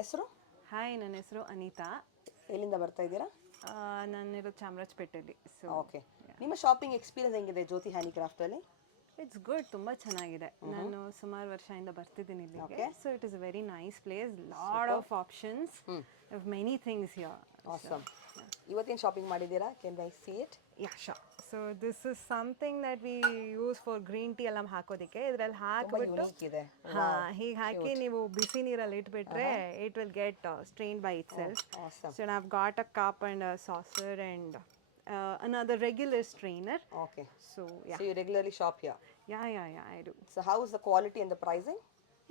ಹೆಸರು? ಹಾಯ್, ನನ್ನ ಹೆಸರು ಅನಿತಾ. ಎಲ್ಲಿಂದ ಬರ್ತಾ ಇದ್ದೀರಾ? ನಾನಿರೋದು ಚಾಮರಾಜಪೇಟೆಯಲ್ಲಿ. ಓಕೆ. ನಿಮ್ಮ ಶಾಪಿಂಗ್ ಎಕ್ಸ್ಪೀರಿಯನ್ಸ್ ಹೆಂಗಿದೆ ಜ್ಯೋತಿ ಹ್ಯಾಂಡಿಕ್ರಾಫ್ಟಲ್ಲಿ? ಇಟ್ಸ್ ಗುಡ್, ತುಂಬ ಚೆನ್ನಾಗಿದೆ. ನಾನು ಸುಮಾರು ವರ್ಷದಿಂದ ಬರ್ತಿದ್ದೀನಿ ಇಲ್ಲಿಗೆ. So it is a very nice place, lot of options, many things here. Awesome. ಇವತ್ತೇನು ಶಾಪಿಂಗ್ ಮಾಡಿದ್ದೀರಾ? Can I C it? Yeah, sure. So this is something that we use for green tea ಎಲ್ಲ ಹಾಕೋದಕ್ಕೆ. ಇದರಲ್ಲಿ ಹಾಕಿಬಿಟ್ಟು ಹೀಗೆ ಹಾಕಿ ನೀವು ಬಿಸಿ ನೀರಲ್ಲಿ ಇಟ್ಬಿಟ್ರೆ it will get strain by itself. So I've got a cup and a saucer and another regular strainer. Okay. So yeah. So you regularly shop here? Yeah, I do. So how is the quality and the pricing?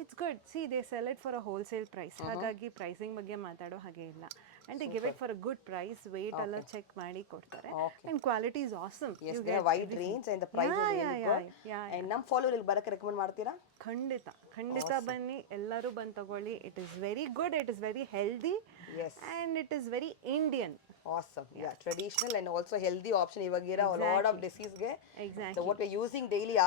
It's good. See, they sell it for a wholesale price. ಹಾಗಾಗಿ pricing ಬಗ್ಗೆ ಮಾತಾಡೋ ಹಾಗೆ ಇಲ್ಲ. And they give it for a good price. Weight ಎಲ್ಲ check ಮಾಡಿ ಕೊಡ್ತಾರೆ. And quality is awesome. Yes, they have wide range and the price is really good. Yeah. And ನಮ್ಮ follower ಇಲ್ಲಿ ಬರಕ್ಕೆ ರೆಕಮೆಂಡ್ ಮಾಡ್ತೀರಾ? ಖಂಡಿತ ಬನ್ನಿ, ಎಲ್ಲರೂ ಬಂದು ತಗೊಳ್ಳಿ. It is very good, it is very healthy. Yes. And it is very Indian. Awesome. Yeah, traditional and also healthy option ಇವಾಗಿರ a lot of disease ಗೆ. Exactly. So what we are using daily,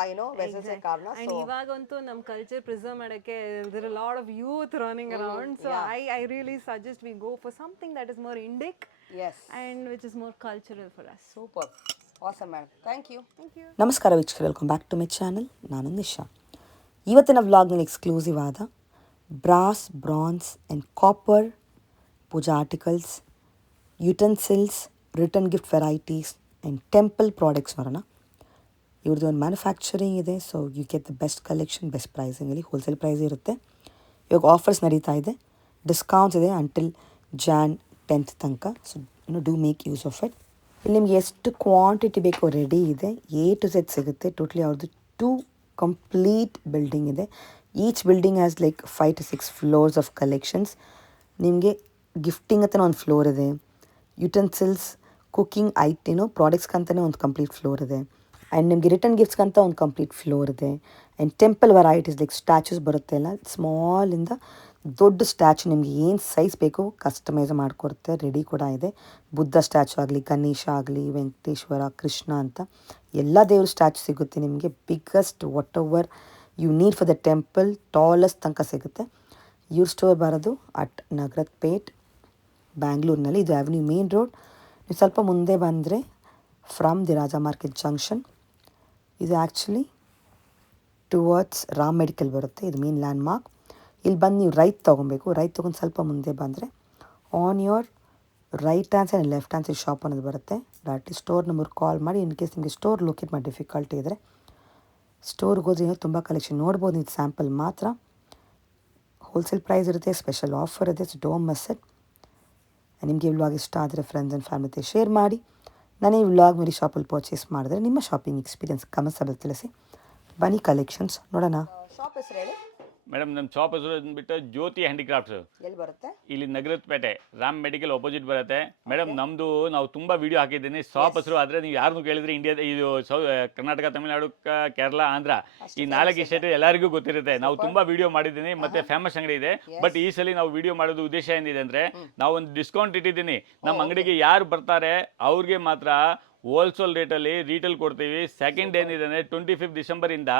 vessels ಕಾರಣ. And ಇವಾಗಂತೂ ನಮ್ಮ culture preserve ಮಾಡಕ್ಕೆ there are a lot of youth running around. So I really suggest we go for something that is more Indic. Yes. And which is more cultural for us. Super. Awesome, madam. Thank you. ನಮಸ್ಕಾರ ವೀಕ್ಷಕರು, welcome back to my channel. ನಾನು ನಿಶಾ. ಇವತ್ತಿನ ವ್ಲಾಗ್ನಲ್ಲಿ exclusive ಆದ brass, bronze and copper puja articles, utensils, return gift varieties and temple products ನೋಡೋಣ. ಇವ್ರದ್ದು ಒಂದು manufacturing ಇದೆ. So you get the best collection, best ಪ್ರೈಸಿಂಗಲ್ಲಿ. ಹೋಲ್ಸೇಲ್ ಪ್ರೈಸ್ ಇರುತ್ತೆ. ಇವಾಗ ಆಫರ್ಸ್ ನಡೀತಾ ಇದೆ, ಡಿಸ್ಕೌಂಟ್ಸ್ ಇದೆ ಅಂಟಿಲ್ Jan 10th ತನಕ. So do make use of it. ಇಲ್ಲಿ ನಿಮ್ಗೆ ಎಷ್ಟು ಕ್ವಾಂಟಿಟಿ ಬೇಕೋ ರೆಡಿ ಇದೆ. A to Z ಸಿಗುತ್ತೆ. ಟೋಟಲಿ ಅವ್ರದ್ದು 2 ಕಂಪ್ಲೀಟ್ ಬಿಲ್ಡಿಂಗ್ ಇದೆ. Each building has like 5 to 6 floors of collections. ನಿಮಗೆ ಗಿಫ್ಟಿಂಗ್ ಅಂತಲೇ ಒಂದು ಫ್ಲೋರ್ ಇದೆ. ಯುಟೆನ್ಸಿಲ್ಸ್, ಕುಕ್ಕಿಂಗ್ ಪ್ರಾಡಕ್ಟ್ಸ್ಗಂತಲೇ ಒಂದು ಕಂಪ್ಲೀಟ್ ಫ್ಲೋರ್ ಇದೆ. ಆ್ಯಂಡ್ ನಿಮಗೆ ರಿಟರ್ನ್ ಗಿಫ್ಟ್ಸ್ಗಂತ ಒಂದು ಕಂಪ್ಲೀಟ್ ಫ್ಲೋರ್ ಇದೆ. And temple varieties like statues ಬರುತ್ತೆ ಎಲ್ಲ, ಸ್ಮಾಲಿಂದ ದೊಡ್ಡ ಸ್ಟ್ಯಾಚು ನಿಮಗೆ ಏನು ಸೈಜ್ ಬೇಕೋ ಕಸ್ಟಮೈಸ್ ಮಾಡಿಕೊಡುತ್ತೆ. ರೆಡಿ ಕೂಡ ಇದೆ. ಬುದ್ಧ ಸ್ಟ್ಯಾಚು ಆಗಲಿ, ಗಣೇಶ ಆಗಲಿ, ವೆಂಕಟೇಶ್ವರ, ಕೃಷ್ಣ ಅಂತ ಎಲ್ಲ ದೇವ್ರ ಸ್ಟ್ಯಾಚು ಸಿಗುತ್ತೆ ನಿಮಗೆ. Biggest whatever you need for the temple, tallest ತನಕ ಸಿಗುತ್ತೆ. ಇವ್ರ ಸ್ಟೋರ್ ಬರೋದು ಅಟ್ ನಗರದ್ ಪೇಟ್, ಬ್ಯಾಂಗ್ಳೂರಿನಲ್ಲಿ. ಇದು ಅವೆನ್ಯೂ ಮೇನ್ ರೋಡ್. ನೀವು ಸ್ವಲ್ಪ ಮುಂದೆ ಬಂದರೆ from the Raja market junction, ಇದು ಆ್ಯಕ್ಚುಲಿ ಟುವರ್ಡ್ಸ್ ರಾಮ್ ಮೆಡಿಕಲ್ ಬರುತ್ತೆ. ಇದು ಮೇನ್ ಲ್ಯಾಂಡ್ ಮಾರ್ಕ್. ಇಲ್ಲಿ ಬಂದು ನೀವು ರೈಟ್ ತೊಗೊಬೇಕು. ರೈಟ್ ತೊಗೊಂಡು ಸ್ವಲ್ಪ ಮುಂದೆ ಬಂದರೆ on your right hand side and left hand side shop ಅನ್ನೋದು ಬರುತ್ತೆ. ಡೈರೆಕ್ಟ್ಲಿ ಸ್ಟೋರ್ ನಂಬರ್ ಕಾಲ್ ಮಾಡಿ. ಇನ್ ಕೇಸ್ ನಿಮಗೆ ಸ್ಟೋರ್ ಲೊಕೇಟ್ ಮಾಡಿ ಡಿಫಿಕಲ್ಟಿ ಇದ್ದರೆ ಸ್ಟೋರ್ಗೆ ಹೋದ್ರೆ ತುಂಬ ಕಲೆಕ್ಷನ್ ನೋಡ್ಬೋದು. ಇದು ಸ್ಯಾಂಪಲ್ ಮಾತ್ರ. ಹೋಲ್ಸೇಲ್ ಪ್ರೈಸ್ ಇರುತ್ತೆ, ಸ್ಪೆಷಲ್ ಆಫರ್ ಇದೆ. So don't miss it. ನಿಮಗೆ ಈ ವ್ಲಾಗ್ ಇಷ್ಟ ಆದರೆ ಫ್ರೆಂಡ್ಸ್ ಆ್ಯಂಡ್ ಫ್ಯಾಮಿಲಿ ಜೊತೆ ಶೇರ್ ಮಾಡಿ. ನಾನು ಈ ವ್ಲಾಗ್ ಮೇಲೆ ಶಾಪಲ್ಲಿ ಪರ್ಚೇಸ್ ಮಾಡಿದ್ರೆ ನಿಮ್ಮ ಶಾಪಿಂಗ್ ಎಕ್ಸ್ಪೀರಿಯನ್ಸ್ ಕಮೆಂಟ್ಸಲ್ಲಿ ತಿಳಿಸಿ. ಬನ್ನಿ ಕಲೆಕ್ಷನ್ಸ್ ನೋಡೋಣ. ಶಾಪ್ ಹೆಸರು ಹೇಳಿ ಮೇಡಮ್. ನಮ್ಮ ಶಾಪ್ ಹೆಸರು ಅಂದ್ಬಿಟ್ಟು ಜ್ಯೋತಿ ಹ್ಯಾಂಡಿಕ್ರಾಫ್ಟ್ಸ್. ಎಲ್ಲಿ ಬರುತ್ತೆ? ಇಲ್ಲಿ ನಗರದ ಪೇಟೆ, ರಾಮ್ ಮೆಡಿಕಲ್ ಅಪೋಸಿಟ್ ಬರುತ್ತೆ. ಮೇಡಮ್ ನಮ್ಮದು ನಾವು ತುಂಬ ವಿಡಿಯೋ ಹಾಕಿದ್ದೀನಿ. ಶಾಪ್ ಹೆಸರು ಆದರೆ ನೀವು ಯಾರನ್ನು ಕೇಳಿದ್ರೆ ಇಂಡಿಯಾದ ಇದು ಕರ್ನಾಟಕ, ತಮಿಳುನಾಡು, ಕೇರಳ, ಆಂಧ್ರ ಈ 4 ಸ್ಟೇಟ್ ಎಲ್ಲರಿಗೂ ಗೊತ್ತಿರುತ್ತೆ. ನಾವು ತುಂಬ ವಿಡಿಯೋ ಮಾಡಿದ್ದೀನಿ. ಮತ್ತೆ ಫೇಮಸ್ ಅಂಗಡಿ ಇದೆ. ಬಟ್ ಈ ಸಲ ನಾವು ವಿಡಿಯೋ ಮಾಡೋದು ಉದ್ದೇಶ ಏನಿದೆ ಅಂದರೆ, ನಾವು ಒಂದು ಡಿಸ್ಕೌಂಟ್ ಇಟ್ಟಿದ್ದೀನಿ. ನಮ್ಮ ಅಂಗಡಿಗೆ ಯಾರು ಬರ್ತಾರೆ ಅವ್ರಿಗೆ ಮಾತ್ರ ಹೋಲ್ಸೇಲ್ ರೇಟಲ್ಲಿ ರೀಟೇಲ್ ಕೊಡ್ತೀವಿ. ಸೆಕೆಂಡ್ ಏನಿದೆ 25 ಡಿಸೆಂಬರಿಂದ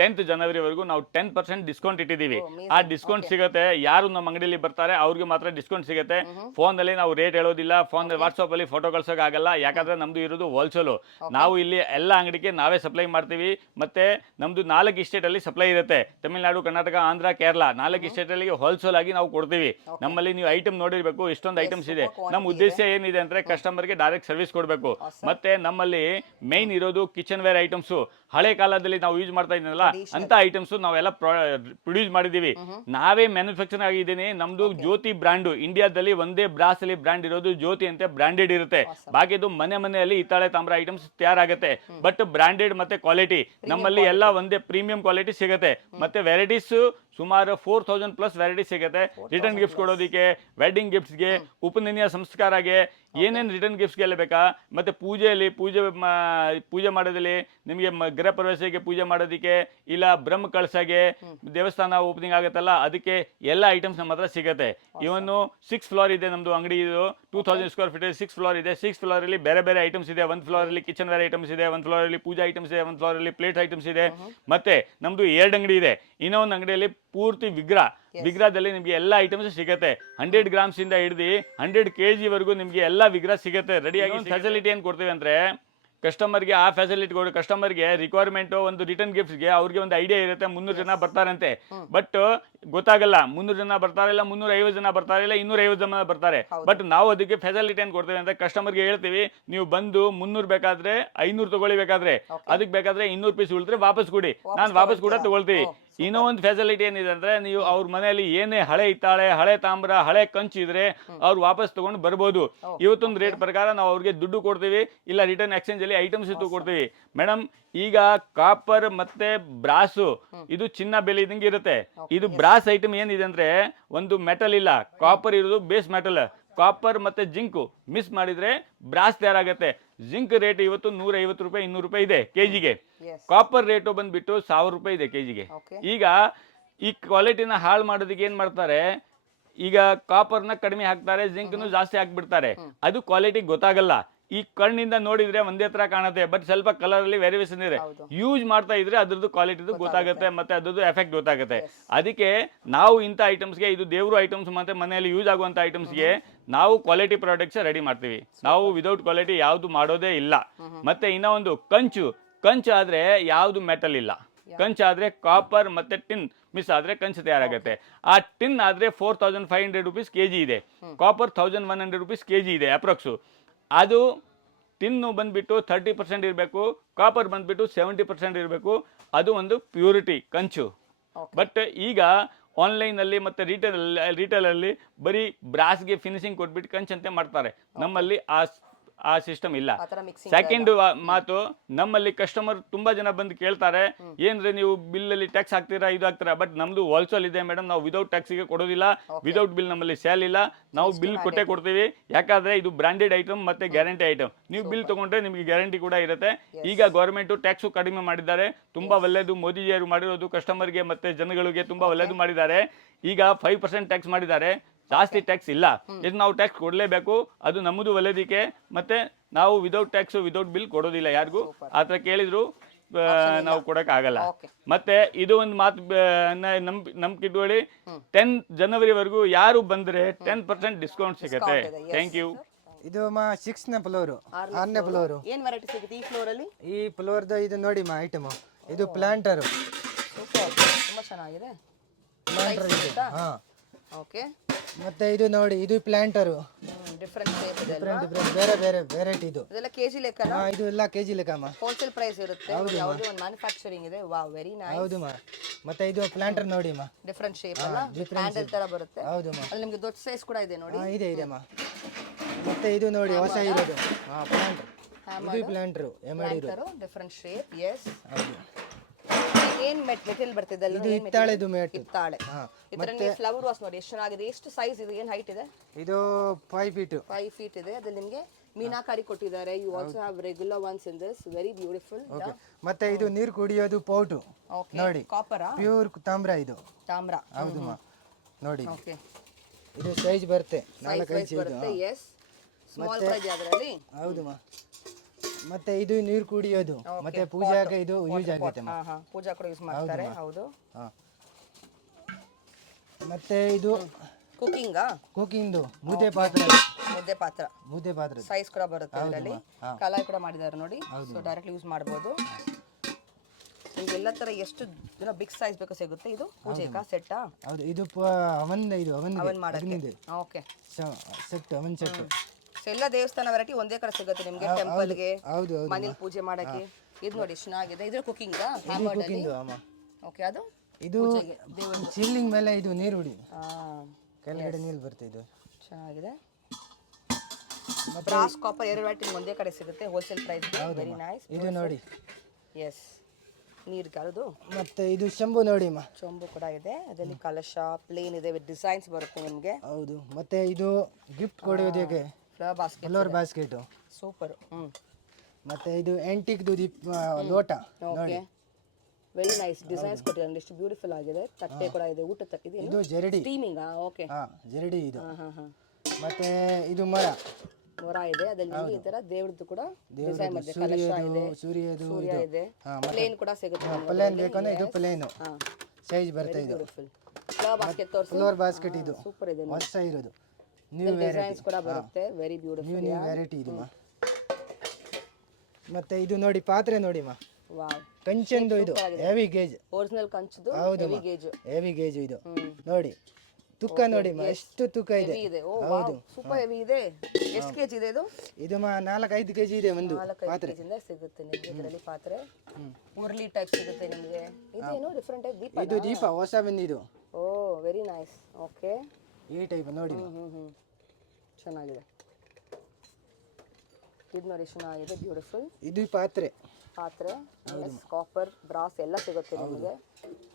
10th ಜನವರಿವರೆಗೂ ನಾವು 10% ಡಿಸ್ಕೌಂಟ್ ಇಟ್ಟಿದ್ದೀವಿ. ಆ ಡಿಸ್ಕೌಂಟ್ ಸಿಗುತ್ತೆ. ಯಾರು ನಮ್ಮ ಅಂಗಡಿಯಲ್ಲಿ ಬರ್ತಾರೆ ಅವ್ರಿಗೆ ಮಾತ್ರ ಡಿಸ್ಕೌಂಟ್ ಸಿಗುತ್ತೆ. ಫೋನಲ್ಲಿ ನಾವು ರೇಟ್ ಹೇಳೋದಿಲ್ಲ. ಫೋನ್ ವಾಟ್ಸಪ್ಪಲ್ಲಿ ಫೋಟೋ ಕಳ್ಸೋಕ್ಕಾಗಲ್ಲ. ಯಾಕಂದರೆ ನಮ್ಮದು ಇರೋದು ಹೋಲ್ಸೇಲು. ನಾವು ಇಲ್ಲಿ ಎಲ್ಲ ಅಂಗಡಿಗೆ ನಾವೇ ಸಪ್ಲೈ ಮಾಡ್ತೀವಿ. ಮತ್ತು ನಮ್ಮದು 4 ಸ್ಟೇಟಲ್ಲಿ ಸಪ್ಲೈ ಇರುತ್ತೆ. ತಮಿಳುನಾಡು, ಕರ್ನಾಟಕ, ಆಂಧ್ರ, ಕೇರಳ 4 ಸ್ಟೇಟಲ್ಲಿ ಹೋಲ್ಸೇಲ್ ಆಗಿ ನಾವು ಕೊಡ್ತೀವಿ. ನಮ್ಮಲ್ಲಿ ನೀವು ಐಟಮ್ ನೋಡಿರಬೇಕು, ಇಷ್ಟೊಂದು ಐಟಮ್ಸ್ ಇದೆ. ನಮ್ಮ ಉದ್ದೇಶ ಏನಿದೆ ಅಂದರೆ ಕಸ್ಟಮರ್ಗೆ ಡೈರೆಕ್ಟ್ ಸರ್ವಿಸ್ ಕೊಡಬೇಕು. ಮತ್ತೆ ನಮ್ಮಲ್ಲಿ ಮೇನ್ ಇರೋದು ಕಿಚನ್ ವೇರ್ ಐಟಮ್ಸು. ಹಳೆ ಕಾಲದಲ್ಲಿ ನಾವು ಯೂಸ್ ಮಾಡ್ತಾ ಇದ್ದೀನಲ್ಲ ಅಂತ ಐಟಮ್ಸು ನಾವೆಲ್ಲ ಪ್ರೊಡ್ಯೂಸ್ ಮಾಡಿದ್ದೀವಿ. ನಾವೇ ಮ್ಯಾನುಫ್ಯಾಕ್ಚರ್ ಆಗಿದ್ದೀನಿ. ನಮ್ದು ಜ್ಯೋತಿ ಬ್ರ್ಯಾಂಡು. ಇಂಡಿಯಾದಲ್ಲಿ ಒಂದೇ ಬ್ರಾಸ್ ಅಲ್ಲಿ ಬ್ರ್ಯಾಂಡ್ ಇರೋದು ಜ್ಯೋತಿ ಅಂತ ಬ್ರ್ಯಾಂಡೆಡ್ ಇರುತ್ತೆ. ಬಾಕಿದು ಮನೆಯಲ್ಲಿ ಹಿತ್ತಾಳೆ, ತಾಮ್ರ ಐಟಮ್ಸ್ ತಯಾರಾಗುತ್ತೆ. ಬಟ್ ಬ್ರ್ಯಾಂಡೆಡ್ ಮತ್ತೆ ಕ್ವಾಲಿಟಿ ನಮ್ಮಲ್ಲಿ ಎಲ್ಲ ಒಂದೇ ಪ್ರೀಮಿಯಂ ಕ್ವಾಲಿಟಿ ಸಿಗುತ್ತೆ. ಮತ್ತೆ ವೆರೈಟೀಸ್ ಸುಮಾರು 4000+ ವೆರೈಟಿ ಸಿಗುತ್ತೆ. ರಿಟರ್ನ್ ಗಿಫ್ಟ್ಸ್ ಕೊಡೋದಕ್ಕೆ, ವೆಡ್ಡಿಂಗ್ ಗಿಫ್ಟ್ಸ್ಗೆ, ಉಪನಯನ ಸಂಸ್ಕಾರಕ್ಕೆ ಏನೇನು ರಿಟರ್ನ್ ಗಿಫ್ಟ್ಸ್ಗೆಲ್ಲ ಬೇಕಾ. ಮತ್ತು ಪೂಜೆಯಲ್ಲಿ ಪೂಜೆ ಮಾಡೋದಲ್ಲಿ ನಿಮಗೆ ಗೃಹ ಪ್ರವೇಶಕ್ಕೆ ಪೂಜೆ ಮಾಡೋದಕ್ಕೆ, ಇಲ್ಲ ಬ್ರಹ್ಮ ಕಳಸಗೆ, ದೇವಸ್ಥಾನ ಓಪನಿಂಗ್ ಆಗುತ್ತಲ್ಲ ಅದಕ್ಕೆ ಎಲ್ಲ ಐಟಮ್ಸ್ ನಮ್ಮ ಹತ್ರ ಸಿಗುತ್ತೆ. ಇವನ್ನು 6 ಫ್ಲೋರ್ ಇದೆ ನಮ್ಮದು ಅಂಗಡಿ. ಇದು 2000 ಸ್ಕ್ವೇರ್ ಫೀಟ್ 6 ಫ್ಲೋರ್ ಇದೆ. 6 ಫ್ಲೋರಲ್ಲಿ ಬೇರೆ ಬೇರೆ ಐಟಮ್ಸ್ ಇದೆ. 1 ಫ್ಲೋರಲ್ಲಿ ಕಿಚನ್ ವೇರ್ ಐಟಮ್ಸ್ ಇದೆ, 1 ಫ್ಲೋರಲ್ಲಿ ಪೂಜಾ ಐಟಮ್ಸ್ ಇದೆ, 1 ಫ್ಲೋರಲ್ಲಿ ಪ್ಲೇಟ್ ಐಟಮ್ಸ್ ಇದೆ. ಮತ್ತೆ ನಮ್ಮದು 2 ಅಂಗಡಿ ಇದೆ. ಇನ್ನೊಂದು ಅಂಗಡಿಯಲ್ಲಿ ಪೂರ್ತಿ ವಿಗ್ರಹದಲ್ಲಿ ನಿಮಗೆ ಎಲ್ಲ ಐಟಮ್ಸ್ ಸಿಗುತ್ತೆ. 100 ಗ್ರಾಮ್ಸ್ ಇಂದ ಹಿಡಿದು 100 kg ವರೆಗೂ ನಿಮಗೆ ಎಲ್ಲ ವಿಗ್ರಹ ಸಿಗುತ್ತೆ ರೆಡಿಯಾಗಿ. ಫೆಸಿಲಿಟಿ ಏನು ಕೊಡ್ತೀವಿ ಅಂದ್ರೆ ಕಸ್ಟಮರ್ಗೆ ಆ ಫೆಸಿಲಿಟಿ ಕೊಡಿ. ಕಸ್ಟಮರ್ಗೆ ರಿಕ್ವೈರ್ಮೆಂಟ್ ಒಂದು ರಿಟರ್ನ್ ಗಿಫ್ಟ್ಸ್ಗೆ ಅವ್ರಿಗೆ ಒಂದು ಐಡಿಯಾ ಇರುತ್ತೆ 300 ಜನ ಬರ್ತಾರಂತೆ, ಬಟ್ ಗೊತ್ತಾಗಲ್ಲ 300 ಜನ ಬರ್ತಾರೆ, ಇಲ್ಲ 350 ಜನ ಬರ್ತಾರೆ, ಇಲ್ಲ 250 ಜನ ಬರ್ತಾರೆ. ಬಟ್ ನಾವು ಅದಕ್ಕೆ ಫೆಸಿಲಿಟಿ ಏನು ಕೊಡ್ತೇವೆ ಅಂತ ಕಸ್ಟಮರ್ಗೆ ಹೇಳ್ತೀವಿ, ನೀವು ಬಂದು 300 ಬೇಕಾದ್ರೆ 500 ತಗೊಳ್ಳಿ, ಬೇಕಾದ್ರೆ ಅದಕ್ಕೆ ಬೇಕಾದ್ರೆ 200 ಪೀಸ್ ಉಳಿದ್ರೆ ವಾಪಸ್ ಕೊಡಿ, ನಾನು ವಾಪಸ್ ಕೂಡ ತಗೊಳ್ತೀವಿ. ಇನ್ನೂ ಒಂದು ಫೆಸಿಲಿಟಿ ಏನಿದೆ ಅಂದ್ರೆ ನೀವು ಅವ್ರ ಮನೆಯಲ್ಲಿ ಏನೇ ಹಳೆ ಇತ್ತಾಳೆ, ಹಳೆ ತಾಮ್ರ, ಹಳೆ ಕಂಚು ಇದ್ರೆ ಅವ್ರು ವಾಪಸ್ ತಗೊಂಡು ಬರ್ಬೋದು. ಇವತ್ತೊಂದು ರೇಟ್ ಪ್ರಕಾರ ನಾವು ಅವ್ರಿಗೆ ದುಡ್ಡು ಕೊಡ್ತೀವಿ, ಇಲ್ಲ ರಿಟರ್ನ್ ಎಕ್ಸ್ಚೇಂಜ್ ಅಲ್ಲಿ ಐಟಮ್ಸ್ ಇತ್ತು ಕೊಡ್ತೀವಿ. ಮೇಡಮ್ ಈಗ ಕಾಪರ್ ಮತ್ತೆ ಬ್ರಾಸು ಇದು ಚಿನ್ನ ಬೆಲೆ ಇದ್ದಂಗೆ ಇರುತ್ತೆ. ಇದು ಬ್ರಾಸ್ ಐಟಮ್ ಏನಿದೆ ಅಂದ್ರೆ ಒಂದು ಮೆಟಲ್ ಇಲ್ಲ, ಕಾಪರ್ ಇರೋದು ಬೇಸ್ ಮೆಟಲ್. ಕಾಪರ್ ಮತ್ತೆ ಜಿಂಕ್ ಮಿಸ್ ಮಾಡಿದ್ರೆ ಬ್ರಾಸ್ ತಯಾರಾಗುತ್ತೆ. ಜಿಂಕ್ ರೇಟ್ ಇವತ್ತು 150 ರೂಪಾಯಿ 200 ರೂಪಾಯಿ ಇದೆ ಕೆಜಿಗೆ. ಕಾಪರ್ ರೇಟು ಬಂದ್ಬಿಟ್ಟು 1000 ರೂಪಾಯಿ ಇದೆ ಕೆಜಿಗೆ. ಈಗ ಈ ಕ್ವಾಲಿಟಿನ ಹಾಳು ಮಾಡೋದಕ್ಕೆ ಏನ್ ಮಾಡ್ತಾರೆ, ಈಗ ಕಾಪರ್ನ ಕಡಿಮೆ ಹಾಕ್ತಾರೆ, ಜಿಂಕ್ನು ಜಾಸ್ತಿ ಹಾಕ್ಬಿಡ್ತಾರೆ. ಅದು ಕ್ವಾಲಿಟಿ ಗೊತ್ತಾಗಲ್ಲ. ಈ ಕಣ್ಣಿಂದ ನೋಡಿದ್ರೆ ಒಂದೇ ತರ ಕಾಣುತ್ತೆ, ಬಟ್ ಸ್ವಲ್ಪ ಕಲರ್ ಅಲ್ಲಿ ವೇರಿಯೇಷನ್ ಇದೆ. ಯೂಸ್ ಮಾಡ್ತಾ ಇದ್ರೆ ಅದ್ರದ್ದು ಕ್ವಾಲಿಟಿದು ಗೊತ್ತಾಗುತ್ತೆ, ಮತ್ತೆ ಅದ್ರದ್ದು ಎಫೆಕ್ಟ್ ಗೊತ್ತಾಗುತ್ತೆ. ಅದಕ್ಕೆ ನಾವು ಇಂಥ ಐಟಮ್ಸ್ಗೆ, ಇದು ದೇವ್ರು ಐಟಮ್ಸ್ ಮತ್ತೆ ಮನೆಯಲ್ಲಿ ಯೂಸ್ ಆಗುವಂತ ಐಟಮ್ಸ್ಗೆ ನಾವು ಕ್ವಾಲಿಟಿ ಪ್ರಾಡಕ್ಟ್ಸ್ ರೆಡಿ ಮಾಡ್ತೀವಿ. ನಾವು ವಿದೌಟ್ ಕ್ವಾಲಿಟಿ ಯಾವ್ದು ಮಾಡೋದೇ ಇಲ್ಲ. ಮತ್ತೆ ಇನ್ನ ಒಂದು ಕಂಚು ಆದ್ರೆ ಯಾವ್ದು ಮೆಟಲ್ ಇಲ್ಲ. ಕಂಚಾದ್ರೆ ಕಾಪರ್ ಮತ್ತೆ ಟಿನ್ ಮಿಸ್ ಆದ್ರೆ ಕಂಚು ತಯಾರಾಗುತ್ತೆ. ಆ ಟಿನ್ ಆದ್ರೆ 4500 ರೂಪೀಸ್ ಕೆಜಿ ಇದೆ, ಕಾಪರ್ 1100 ರೂಪೀಸ್ ಕೆಜಿ ಇದೆ ಅಪ್ರಾಕ್ಸು. ಅದು ಟಿನ್ನು ಬಂದ್ಬಿಟ್ಟು 30% ಇರಬೇಕು, ಕಾಪರ್ ಬಂದ್ಬಿಟ್ಟು 70% ಇರಬೇಕು. ಅದು ಒಂದು ಪ್ಯೂರಿಟಿ ಕಂಚು. ಬಟ್ ಈಗ ಆನ್ಲೈನಲ್ಲಿ ಮತ್ತು ರಿಟೇಲಲ್ಲಿ ಬರೀ ಬ್ರಾಸ್ಗೆ ಫಿನಿಶಿಂಗ್ ಕೊಟ್ಬಿಟ್ಟು ಕಂಚಂತೆ ಮಾಡ್ತಾರೆ. ನಮ್ಮಲ್ಲಿ ಆ ಸಿಸ್ಟಮ್ ಇಲ್ಲ. ಸೆಕೆಂಡ್ ಮಾತು, ನಮ್ಮಲ್ಲಿ ಕಸ್ಟಮರ್ ತುಂಬಾ ಜನ ಬಂದು ಕೇಳ್ತಾರೆ, ಏನ್ರಿ ನೀವು ಬಿಲ್ಲಲ್ಲಿ ಟ್ಯಾಕ್ಸ್ ಹಾಕ್ತೀರಾ, ಇದು ಹಾಕ್ತೀರಾ. ಬಟ್ ನಮ್ದು ಹೋಲ್ಸೇಲ್ ಇದೆ ಮೇಡಮ್, ನಾವು ವಿದೌಟ್ ಟ್ಯಾಕ್ಸಿಗೆ ಕೊಡೋದಿಲ್ಲ, ವಿದೌಟ್ ಬಿಲ್ ನಮ್ಮಲ್ಲಿ ಸೇಲ್ ಇಲ್ಲ. ನಾವು ಬಿಲ್ ಕೊಟ್ಟೇ ಕೊಡ್ತೀವಿ, ಯಾಕಂದ್ರೆ ಇದು ಬ್ರಾಂಡೆಡ್ ಐಟಮ್ ಮತ್ತೆ ಗ್ಯಾರಂಟಿ ಐಟಮ್. ನೀವು ಬಿಲ್ ತಗೊಂಡ್ರೆ ನಿಮಗೆ ಗ್ಯಾರಂಟಿ ಕೂಡ ಇರುತ್ತೆ. ಈಗ ಗೌರ್ಮೆಂಟ್ ಟ್ಯಾಕ್ಸು ಕಡಿಮೆ ಮಾಡಿದ್ದಾರೆ, ತುಂಬಾ ಒಳ್ಳೇದು. ಮೋದಿಜಿಯವರು ಮಾಡಿರೋದು ಕಸ್ಟಮರ್ಗೆ ಮತ್ತೆ ಜನಗಳಿಗೆ ತುಂಬಾ ಒಳ್ಳೇದು ಮಾಡಿದ್ದಾರೆ. ಈಗ 5% ಟ್ಯಾಕ್ಸ್ ಮಾಡಿದ್ದಾರೆ, ಜಾಸ್ತಿ ಟ್ಯಾಕ್ಸ್ ಇಲ್ಲ. ಇದು ನಾವು ಟ್ಯಾಕ್ಸ್ ಕೊಡಲೇಬೇಕು, ಅದು ನಮ್ಮದು ಒಳ್ಳೆದಕ್ಕೆ. ಮತ್ತೆ ನಾವು ವಿದೌಟ್ ಟ್ಯಾಕ್ಸ್ ವಿದೌಟ್ ಬಿಲ್ ಕೊಡೋದಿಲ್ಲ ಯಾರಿಗೂ. ಆ ಥರ ಕೇಳಿದ್ರು ನಾವು ಕೊಡೋಕ್ಕಾಗಲ್ಲ. ಮತ್ತೆ ಇದು ಒಂದು ಮಾತು ನಂಬಿಕೆ ಇಟ್ಕೊಳ್ಳಿ, 10 ಜನವರಿವರೆಗೂ ಯಾರು ಬಂದರೆ 10% ಡಿಸ್ಕೌಂಟ್ ಸಿಗುತ್ತೆ. Thank you. ಇದು 6ನೇ ಫ್ಲೋರು, 6ನೇ ಫ್ಲೋರು. ಏನ್ ವೆರೈಟಿ ಸಿಗುತ್ತೆ ಈ ಫ್ಲೋರ್ ಅಲ್ಲಿ? ಈ ಫ್ಲೋರ್ದು ಇದು ನೋಡಿ ಐಟಮ್, ಇದು ಪ್ಲಾಂಟರು. ತುಂಬಾ ಚೆನ್ನಾಗಿದೆ. ಪ್ಲಾಂಟರ್ ಇದೆ. ಹಾ, ಓಕೆ. ಮತ್ತೆ ಇದು ನೋಡಿ, ಇದು ಪ್ಲಾಂಟರು. ಡಿಫರೆಂಟ್ ಶೇಪ್ ಇದೆ, ಬೇರೆ ಬೇರೆ ವೆರೈಟಿ. ಇದು ಇದೆಲ್ಲ ಕೆಜಿ ಲೆಕ್ಕನಾ? ಇದು ಎಲ್ಲ ಕೆಜಿ ಲೆಕ್ಕಮ್ಮ. ಹೋಲ್ಸೇಲ್ ಪ್ರೈಸ್ ಇರುತ್ತೆ, ಯಾವುದೋ ಒಂದು ಮ್ಯಾನುಫ್ಯಾಕ್ಚರಿಂಗ್ ಇದೆ. Wow, very nice. ಹೌದು ಮತ್ತೆ ಇದು ಪ್ಲಾಂಟರ್ ನೋಡಿ ಡಿಫರೆಂಟ್ ಶೇಪ್ ಅಲ್ಲ, ಹ್ಯಾಂಡಲ್ ತರ ಬರುತ್ತೆ. ಹೌದು ಅಲ್ಲಿ ನಿಮಗೆ ದೊಡ್ಡ ಸೈಜ್ ಕೂಡ ಇದೆ ನೋಡಿ. ಇದೆ ಮತ್ತೆ ಇದು ನೋಡಿ ಹೊಸ ಇರೋದು ಪ್ಲಾಂಟರ್. ಇದು ಪ್ಲಾಂಟರ್ ಡಿಫರೆಂಟ್ ಶೇಪ್. ಎಸ್. ಹೌದು. ಏನ್ ಮೆಟೀರಿಯಲ್ ಬರ್ತಿದೆ? ಇದು ಹಿತ್ತಾಳೆದು ಮೆಟ್. ಹಿತ್ತಾಳೆ. ಇದರಲ್ಲಿ ಫ್ಲವರ್ ವಾಸ್ ನೋಡಿ ಎಷ್ಟು ಚೆನ್ನಾಗಿದೆ. ಎಷ್ಟು ಸೈಜ್ ಇದೆ? ಏನು ಹೈಟ್ ಇದೆ? ಇದು 5 ಫೀಟ್. 5 ಫೀಟ್ ಇದೆ. ಅದ್ರಲ್ಲಿ ನಿಮಗೆ ಮೀನಾಕಾರಿ ಕೊಟ್ಟಿದ್ದಾರೆ. You also have regular ones in this. Very beautiful. ಮತ್ತೆ ಇದು ನೀರು ಕುಡಿಯೋದು ಪೌಟು ನೋಡಿ, ಕಾಪರ್ ಪ್ಯೂರ್ ತಾಮ್ರ. ಇದು ತಾಮ್ರ. ಹೌದು ನೋಡಿ. ಓಕೆ. ಇದು ಸೈಜ್ ಬರುತ್ತೆ 4-5 ಸೈಜ್ ಬರುತ್ತೆ. ಎಸ್. ಸ್ಮಾಲ್ ಪ್ರೈಸ್ ಅದರಲ್ಲಿ. ಹೌದು ಮತ್ತೆ ಇದು ನೀರು ಕುಡಿಯೋದು, ಮತ್ತೆ ಪೂಜಾಗೆ ಇದು ಯೂಸ್ ಆಗುತ್ತೆ. ಪೂಜಾ ಕೂಡ ಯೂಸ್ ಮಾಡ್ತಾರೆ. ಹೌದು. ಮತ್ತೆ ಇದು ಕುಕಿಂಗ್ ಮುದ್ದೆ ಪಾತ್ರ ಸೈಜ್ ಕೂಡ ಬರುತ್ತೆ. ಇದರಲ್ಲಿ ಕಲರ್ ಕೂಡ ಮಾಡಿದ್ದಾರೆ ನೋಡಿ. ಸೊ ಡೈರೆಕ್ಟ್ಲಿ ಯೂಸ್ ಮಾಡಬಹುದು. ನಿಮ್ಗೆ ಎಲ್ಲ ತರ ಎಷ್ಟು ಬಿಗ್ ಸೈಜ್ ಬೇಕು ಸಿಗುತ್ತೆ. ಇದು ಪೂಜೆಗಾ ಸೆಟ್ಟಾ? ಹೌದು. ಇದು ಅವನ್ ಮಾಡಕ್ಕೆ. ಓಕೆ. ಸೆಟ್ ಅವನ್ ಸೆಟ್. ಎಲ್ಲ ದೇವಸ್ಥಾನ ವೆರೈಟಿ ಒಂದೇ ಕಡೆ ಸಿಗುತ್ತೆ ನಿಮಗೆ. ಟೆಂಪಲ್ಗೆ, ಮನೇಲಿ ಪೂಜೆ ಮಾಡಕ್ಕೆ. ಇದು ನೋಡಿ ಚೆನ್ನಾಗಿದೆ. ಇದ್ರ ಕುಕಿಂಗ್ ಓಕೆ. ಅದು ಇದು ಶಿವಲಿಂಗ ಮೇಲೆ ಇದು ನೀರು ಹುಡಿ ಕೆಳಗಡೆ ನೀರು ಬರುತ್ತೆ. ಇದು ಚೆನ್ನಾಗಿದೆ. ಬ್ರಾಸ್ ಕಾಪರ್ ಎರಡು ವೆರೈಟಿ ಒಂದೇ ಕಡೆ ಸಿಗುತ್ತೆ ಹೋಲ್ಸೇಲ್ ಪ್ರೈಸ್. Very nice. ಇದು ನೋಡಿ. ಎಸ್. ನೀರು ಕರೆದು. ಮತ್ತೆ ಇದು ಶಂಭು ನೋಡಿ ಶಂಭು ಕೂಡ ಇದೆ. ಅದರಲ್ಲಿ ಕಲಶ ಪ್ಲೇನ್ ಇದೆ, ವಿತ್ ಡಿಸೈನ್ಸ್ ಬರುತ್ತೆ ನಿಮಗೆ. ಹೌದು. ಮತ್ತೆ ಇದು ಗಿಫ್ಟ್ ಕೊಡೋದಕ್ಕೆ ಫ್ಲವರ್ ಬಾಸ್ಕೆಟ್. ಸೂಪರ್. ಮತ್ತೆ ಇದು ಆಂಟಿಕ್ ಲೋಟ ನೋಡಿ. ವೆರಿ ನೈಸ್ ಡಿಸೈನ್ಸ್ ಕೊಟ್ಟಿದ್ದಾರೆ. ಎಷ್ಟು ಬ್ಯೂಟಿಫುಲ್ ಆಗಿದೆ. ತಟ್ಟೆ ಕೂಡ ಇದೆ, ಊಟ ತಟ್ಟೆ. ಇದು ಜರಡಿ ಸ್ಟೀಮಿಂಗ್. ಓಕೆ. ಜರಡಿ ಇದು. ಮತ್ತೆ ಇದು ಮರ ಇದೆ. ಅದರಲ್ಲಿ ಈ ತರ ದೇವ್ರದ್ದು ಕೂಡ ಡಿಸೈನ್ ಇದೆ. ಕಲಶ ಇದೆ, ಸೂರ್ಯ ಇದೆ. ಪ್ಲೇನ್ ಕೂಡ ಸಿಗುತ್ತೆ. ಪ್ಲೇನ್ ಬೇಕಂದ್ರೆ ಇದು ಪ್ಲೇನ್ ಸೈಜ್ ಬರುತ್ತೆ. ಇದು ಬ್ಯೂಟಿಫುಲ್. ಫ್ಲವರ್ ಬಾಸ್ಕೆಟ್ ತೋರಿಸಿ. ಫ್ಲೋರ್ ಬಾಸ್ಕೆಟ್ ಇದು ಸೂಪರ್ ಇದೆ. ಹೊಸ ಇರೋದು ನ್ಯೂ ಡಿಸೈನ್ಸ್ ಕೂಡ ಬರುತ್ತೆ. Very beautiful. ನ್ಯೂ ವೆರೈಟಿ ಇದು ಮಾ. ಮತ್ತೆ ಇದು ನೋಡಿ ಪಾತ್ರೆ ನೋಡಿ ಮಾ, ವಾವ್, ಕಂಚಂದು ಇದು ಹೆವಿ ಗೇಜ್, ಒರಿಜಿನಲ್ ಕಂಚದು ಹೌದು ಹೆವಿ ಗೇಜ್. ಹೆವಿ ಗೇಜ್ ಇದು ನೋಡಿ. ತೂಕ ನೋಡಿ ಮಾ ಎಷ್ಟು ತೂಕ ಇದೆ. ಇದೆ. ಓ ವಾವ್, ಸೂಪರ್ ಹೆವಿ ಇದೆ. ಎಷ್ಟು ಕೆಜಿ ಇದೆ ಇದು? ಇದು ಮಾ 4-5 kg ಇದೆ ಒಂದು 4-5 ಕೆಜಿಂದ ಸಿಗುತ್ತೆ ನಿಮಗೆ ಇದರಲ್ಲಿ ಪಾತ್ರೆ. ಉರ್ಲಿ ಟೈಪ್ ಸಿಗುತ್ತೆ ನಿಮಗೆ. ಇದೇನು ಡಿಫರೆಂಟ್ ಟೈಪ್ ದೀಪ? ಇದು ದೀಪ ಹೊಸ ಬಂದಿದ್ದು. ಓ ವೆರಿ ನೈಸ್. ಓಕೆ, ಈ ಟೈಪ್ ನೋಡಿ ಮಾ. ಚೆನ್ನಾಗಿದೆ. ಇದು ನೋಡಿ ಚೆನ್ನಾಗಿದೆ, ಬ್ಯೂಟಿಫುಲ್. ಇದು ಪಾತ್ರೆ ಕಾಪರ್ ಬ್ರಾಸ್ ಎಲ್ಲ ಸಿಗುತ್ತೆ ನಿಮಗೆ.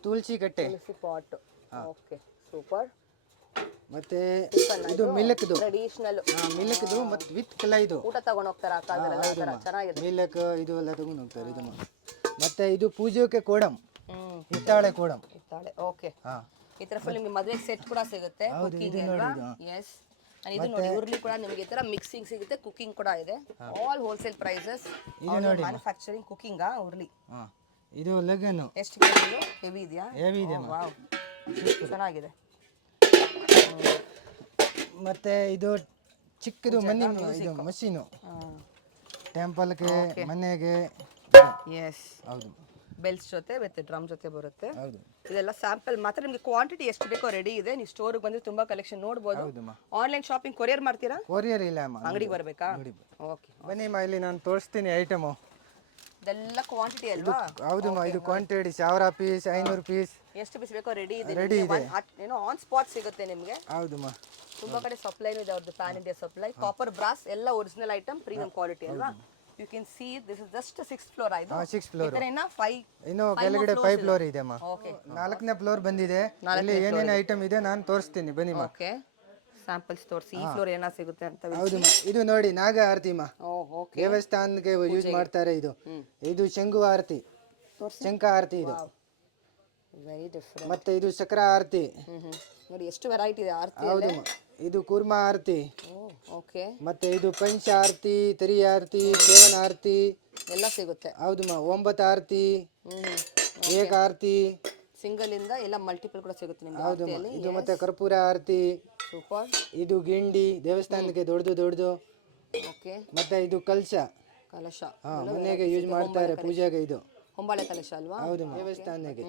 ತುಳಸಿ ಕಟ್ಟೆ, ತುಳಸಿ ಪಾಟ್. Okay, super. ಮತ್ತೆ ಇದು ಮಿಲ್ಕ್ದು ಟ್ರೆಡಿಷನಲ್. ಮಿಲ್ಕ್ದು ಮತ್ತೆ ವಿತ್ ಕಲ ಇದು ಊಟ ತಗೊಂಡು ಹೋಗ್ತಾರೆ ಆ ಕಾಲದಲ್ಲಿ. ಚೆನ್ನಾಗಿದೆ. ಮಿಲ್ಕ್ ಇದು ಎಲ್ಲ ತಗೊಂಡು ಹೋಗ್ತಾರೆ ಇದು. ಮತ್ತೆ ಇದು ಪೂಜೆಗೆ ಕೋಡಂ, ಹಿತ್ತಾಳೆ ಕೋಡಂ. ಇತ್ತಾಳೆ. ಓಕೆ, ಈ ತರ ಫುಲ್ ನಿಮಗೆ ಮದುವೆಗೆ ಸೆಟ್ ಕೂಡ ಸಿಗುತ್ತೆ. ಕುಕಿಂಗ್ ಅಲ್ವಾ? ಎಸ್. ಇದು ನೋಡಿ ಉರ್ಲಿ ಕೂಡ ನಿಮಗೆ ಈ ತರ ಮಿಕ್ಸಿಂಗ್ ಸಿಗುತ್ತೆ, ಕುಕಿಂಗ್ ಕೂಡ ಇದೆ. All wholesale prices. ಇದು ನೋಡಿ ಮ್ಯಾನುಫ್ಯಾಕ್ಚರಿಂಗ್ ಕುಕಿಂಗ್ ಉರ್ಲಿ. ಇದು ಲಗನ್. ಎಷ್ಟು ಕೆಜಿ? ಹೆವಿ ಇದೆಯಾ? ಹೆವಿ ಇದೆ. ವಾವ್, ಚೆನ್ನಾಗಿದೆ. ಮತ್ತೆ ಇದು ಚಿಕ್ಕದು ಮನಿ ಇದು ಮಷೀನು, ಟೆಂಪಲ್ಗೆ ಮನೆಗೆ. ಎಸ್, ಹೌದು. ಬೆಲ್ಸ್ ಜೊತೆ ಮತ್ತೆ ಡ್ರಮ್ ಜೊತೆ ಬರುತ್ತೆ. ಹೌದು. ಇದೆಲ್ಲ ಸ್ಯಾಂಪಲ್ ಮಾತ್ರ. ನಿಮಗೆ ಕ್ವಾಂಟಿಟಿ ಎಷ್ಟು ಬೇಕೋ ರೆಡಿ ಇದೆ. ನೀವು ಸ್ಟೋರ್ಗೆ ಬಂದ್ರೆ ತುಂಬಾ ಕಲೆಕ್ಷನ್ ನೋಡಬಹುದು. ಆನ್ಲೈನ್ ಶಾಪಿಂಗ್ ಕೊರಿಯರ್ ಮಾಡ್ತೀರಾ? ಕೊರಿಯರ್ ಇಲ್ಲ ಅಮ್ಮ, ಅಂಗಡಿಗೆ ಬರಬೇಕಾ? ಓಕೆ, ಬನ್ನಿ ಮಾ, ಇಲ್ಲಿ ನಾನು ತೋರಿಸ್ತೀನಿ ಐಟಮು. ಇದೆಲ್ಲ ಕ್ವಾಂಟಿಟಿ ಅಲ್ವಾ? ಹೌದು ಮಾ, ಇದು ಕ್ವಾಂಟಿಟಿ 1000 ಪೀಸ್, 500 ಪೀಸ್, ಎಷ್ಟು ಪೀಸ್ ಬೇಕೋ ರೆಡಿ ಇದೆ. ರೆಡಿ ಇದೆ. ಏನೋ ಆನ್ ಸ್ಪಾಟ್ ಸಿಗುತ್ತೆ ನಿಮಗೆ. ಹೌದು ಮಾ. ತುಂಬಾ ಕಡೆ ಸಪ್ಲೈ ಇದೆ ಅವ್ರದ್ದು, pan India supply. Copper brass ಎಲ್ಲ ಒರಿಜಿನಲ್ ಐಟಮ್, ಪ್ರೀಮಿಯಂ ಕ್ವಾಲಿಟಿ ಅಲ್ವಾ? You can see this is just 6th floor. ಆಯ್ತು, 6th ಫ್ಲೋರ್. ಇದನ್ನ 5 ಇನ್ನು ಕೆಳಗಡೆ 5 ಫ್ಲೋರ್ ಇದೆ ಮಾ. ಓಕೆ, 4ನೇ ಫ್ಲೋರ್ ಬಂದಿದೆ. ಇಲ್ಲಿ ಏನೇನು ಐಟಮ್ ಇದೆ ನಾನು ತೋರಿಸ್ತೀನಿ, ಬನ್ನಿ ಮಾ. ಓಕೆ, ಸ್ಯಾಂಪಲ್ಸ್ ತೋರಿಸಿ. ಈ ಫ್ಲೋರ್ ಏನ ಸಿಗುತ್ತೆ ಅಂತ. ಹೌದು ಮಾ, ಇದು ನೋಡಿ ನಾಗ ಆರತಿ ಮಾ. ಓಕೆ, ದೇವಸ್ಥಾನಕ್ಕೆ ಯೂಸ್ ಮಾಡ್ತಾರೆ ಇದು. ಇದು ಶಂಕು ಆರತಿ, ಶಂಕ ಆರತಿ ಇದು. Very different. ಮತ್ತೆ ಇದು ಚಕ್ರ ಆರತಿ. ನೋಡಿ ಎಷ್ಟು ವೆರೈಟಿ ಇದೆ ಆರತಿ. ಹೌದು ಮಾ. ಇದು ಕೂರ್ಮ ಆರತಿ. ಓಕೆ, ಮತ್ತೆ ಇದು ಪಂಚ ಆರತಿ, ತರಿ ಆರತಿ, ಸೇವನ್ ಆರತಿ ಎಲ್ಲ ಸಿಗುತ್ತೆ. ಹೌದು ಮಾ. 9 ಆರತಿ, ಏಕ ಆರತಿ, ಸಿಂಗಲ್ ಇಂದ ಎಲ್ಲ ಮಲ್ಟಿಪಲ್ ಕೂಡ ಸಿಗುತ್ತೆ ನಿಮಗೆ. ಹೌದು ಮಾ. ಇದು ಮತ್ತೆ ಕರ್ಪೂರ ಆರತಿ. ಸೂಪರ್. ಇದು ಗಿಂಡಿ, ದೇವಸ್ಥಾನಕ್ಕೆ ದೊಡ್ಡದು. ಓಕೆ, ಮತ್ತೆ ಇದು ಕಲಶ, ಕಲಶ ಮನೆಗೆ ಯೂಸ್ ಮಾಡ್ತಾರೆ ಪೂಜೆಗೆ. ಇದು ಹೊಂಬಾಳೆ ಕಲಶ ಅಲ್ವಾ? ಹೌದು ಮಾ, ದೇವಸ್ಥಾನಕ್ಕೆ.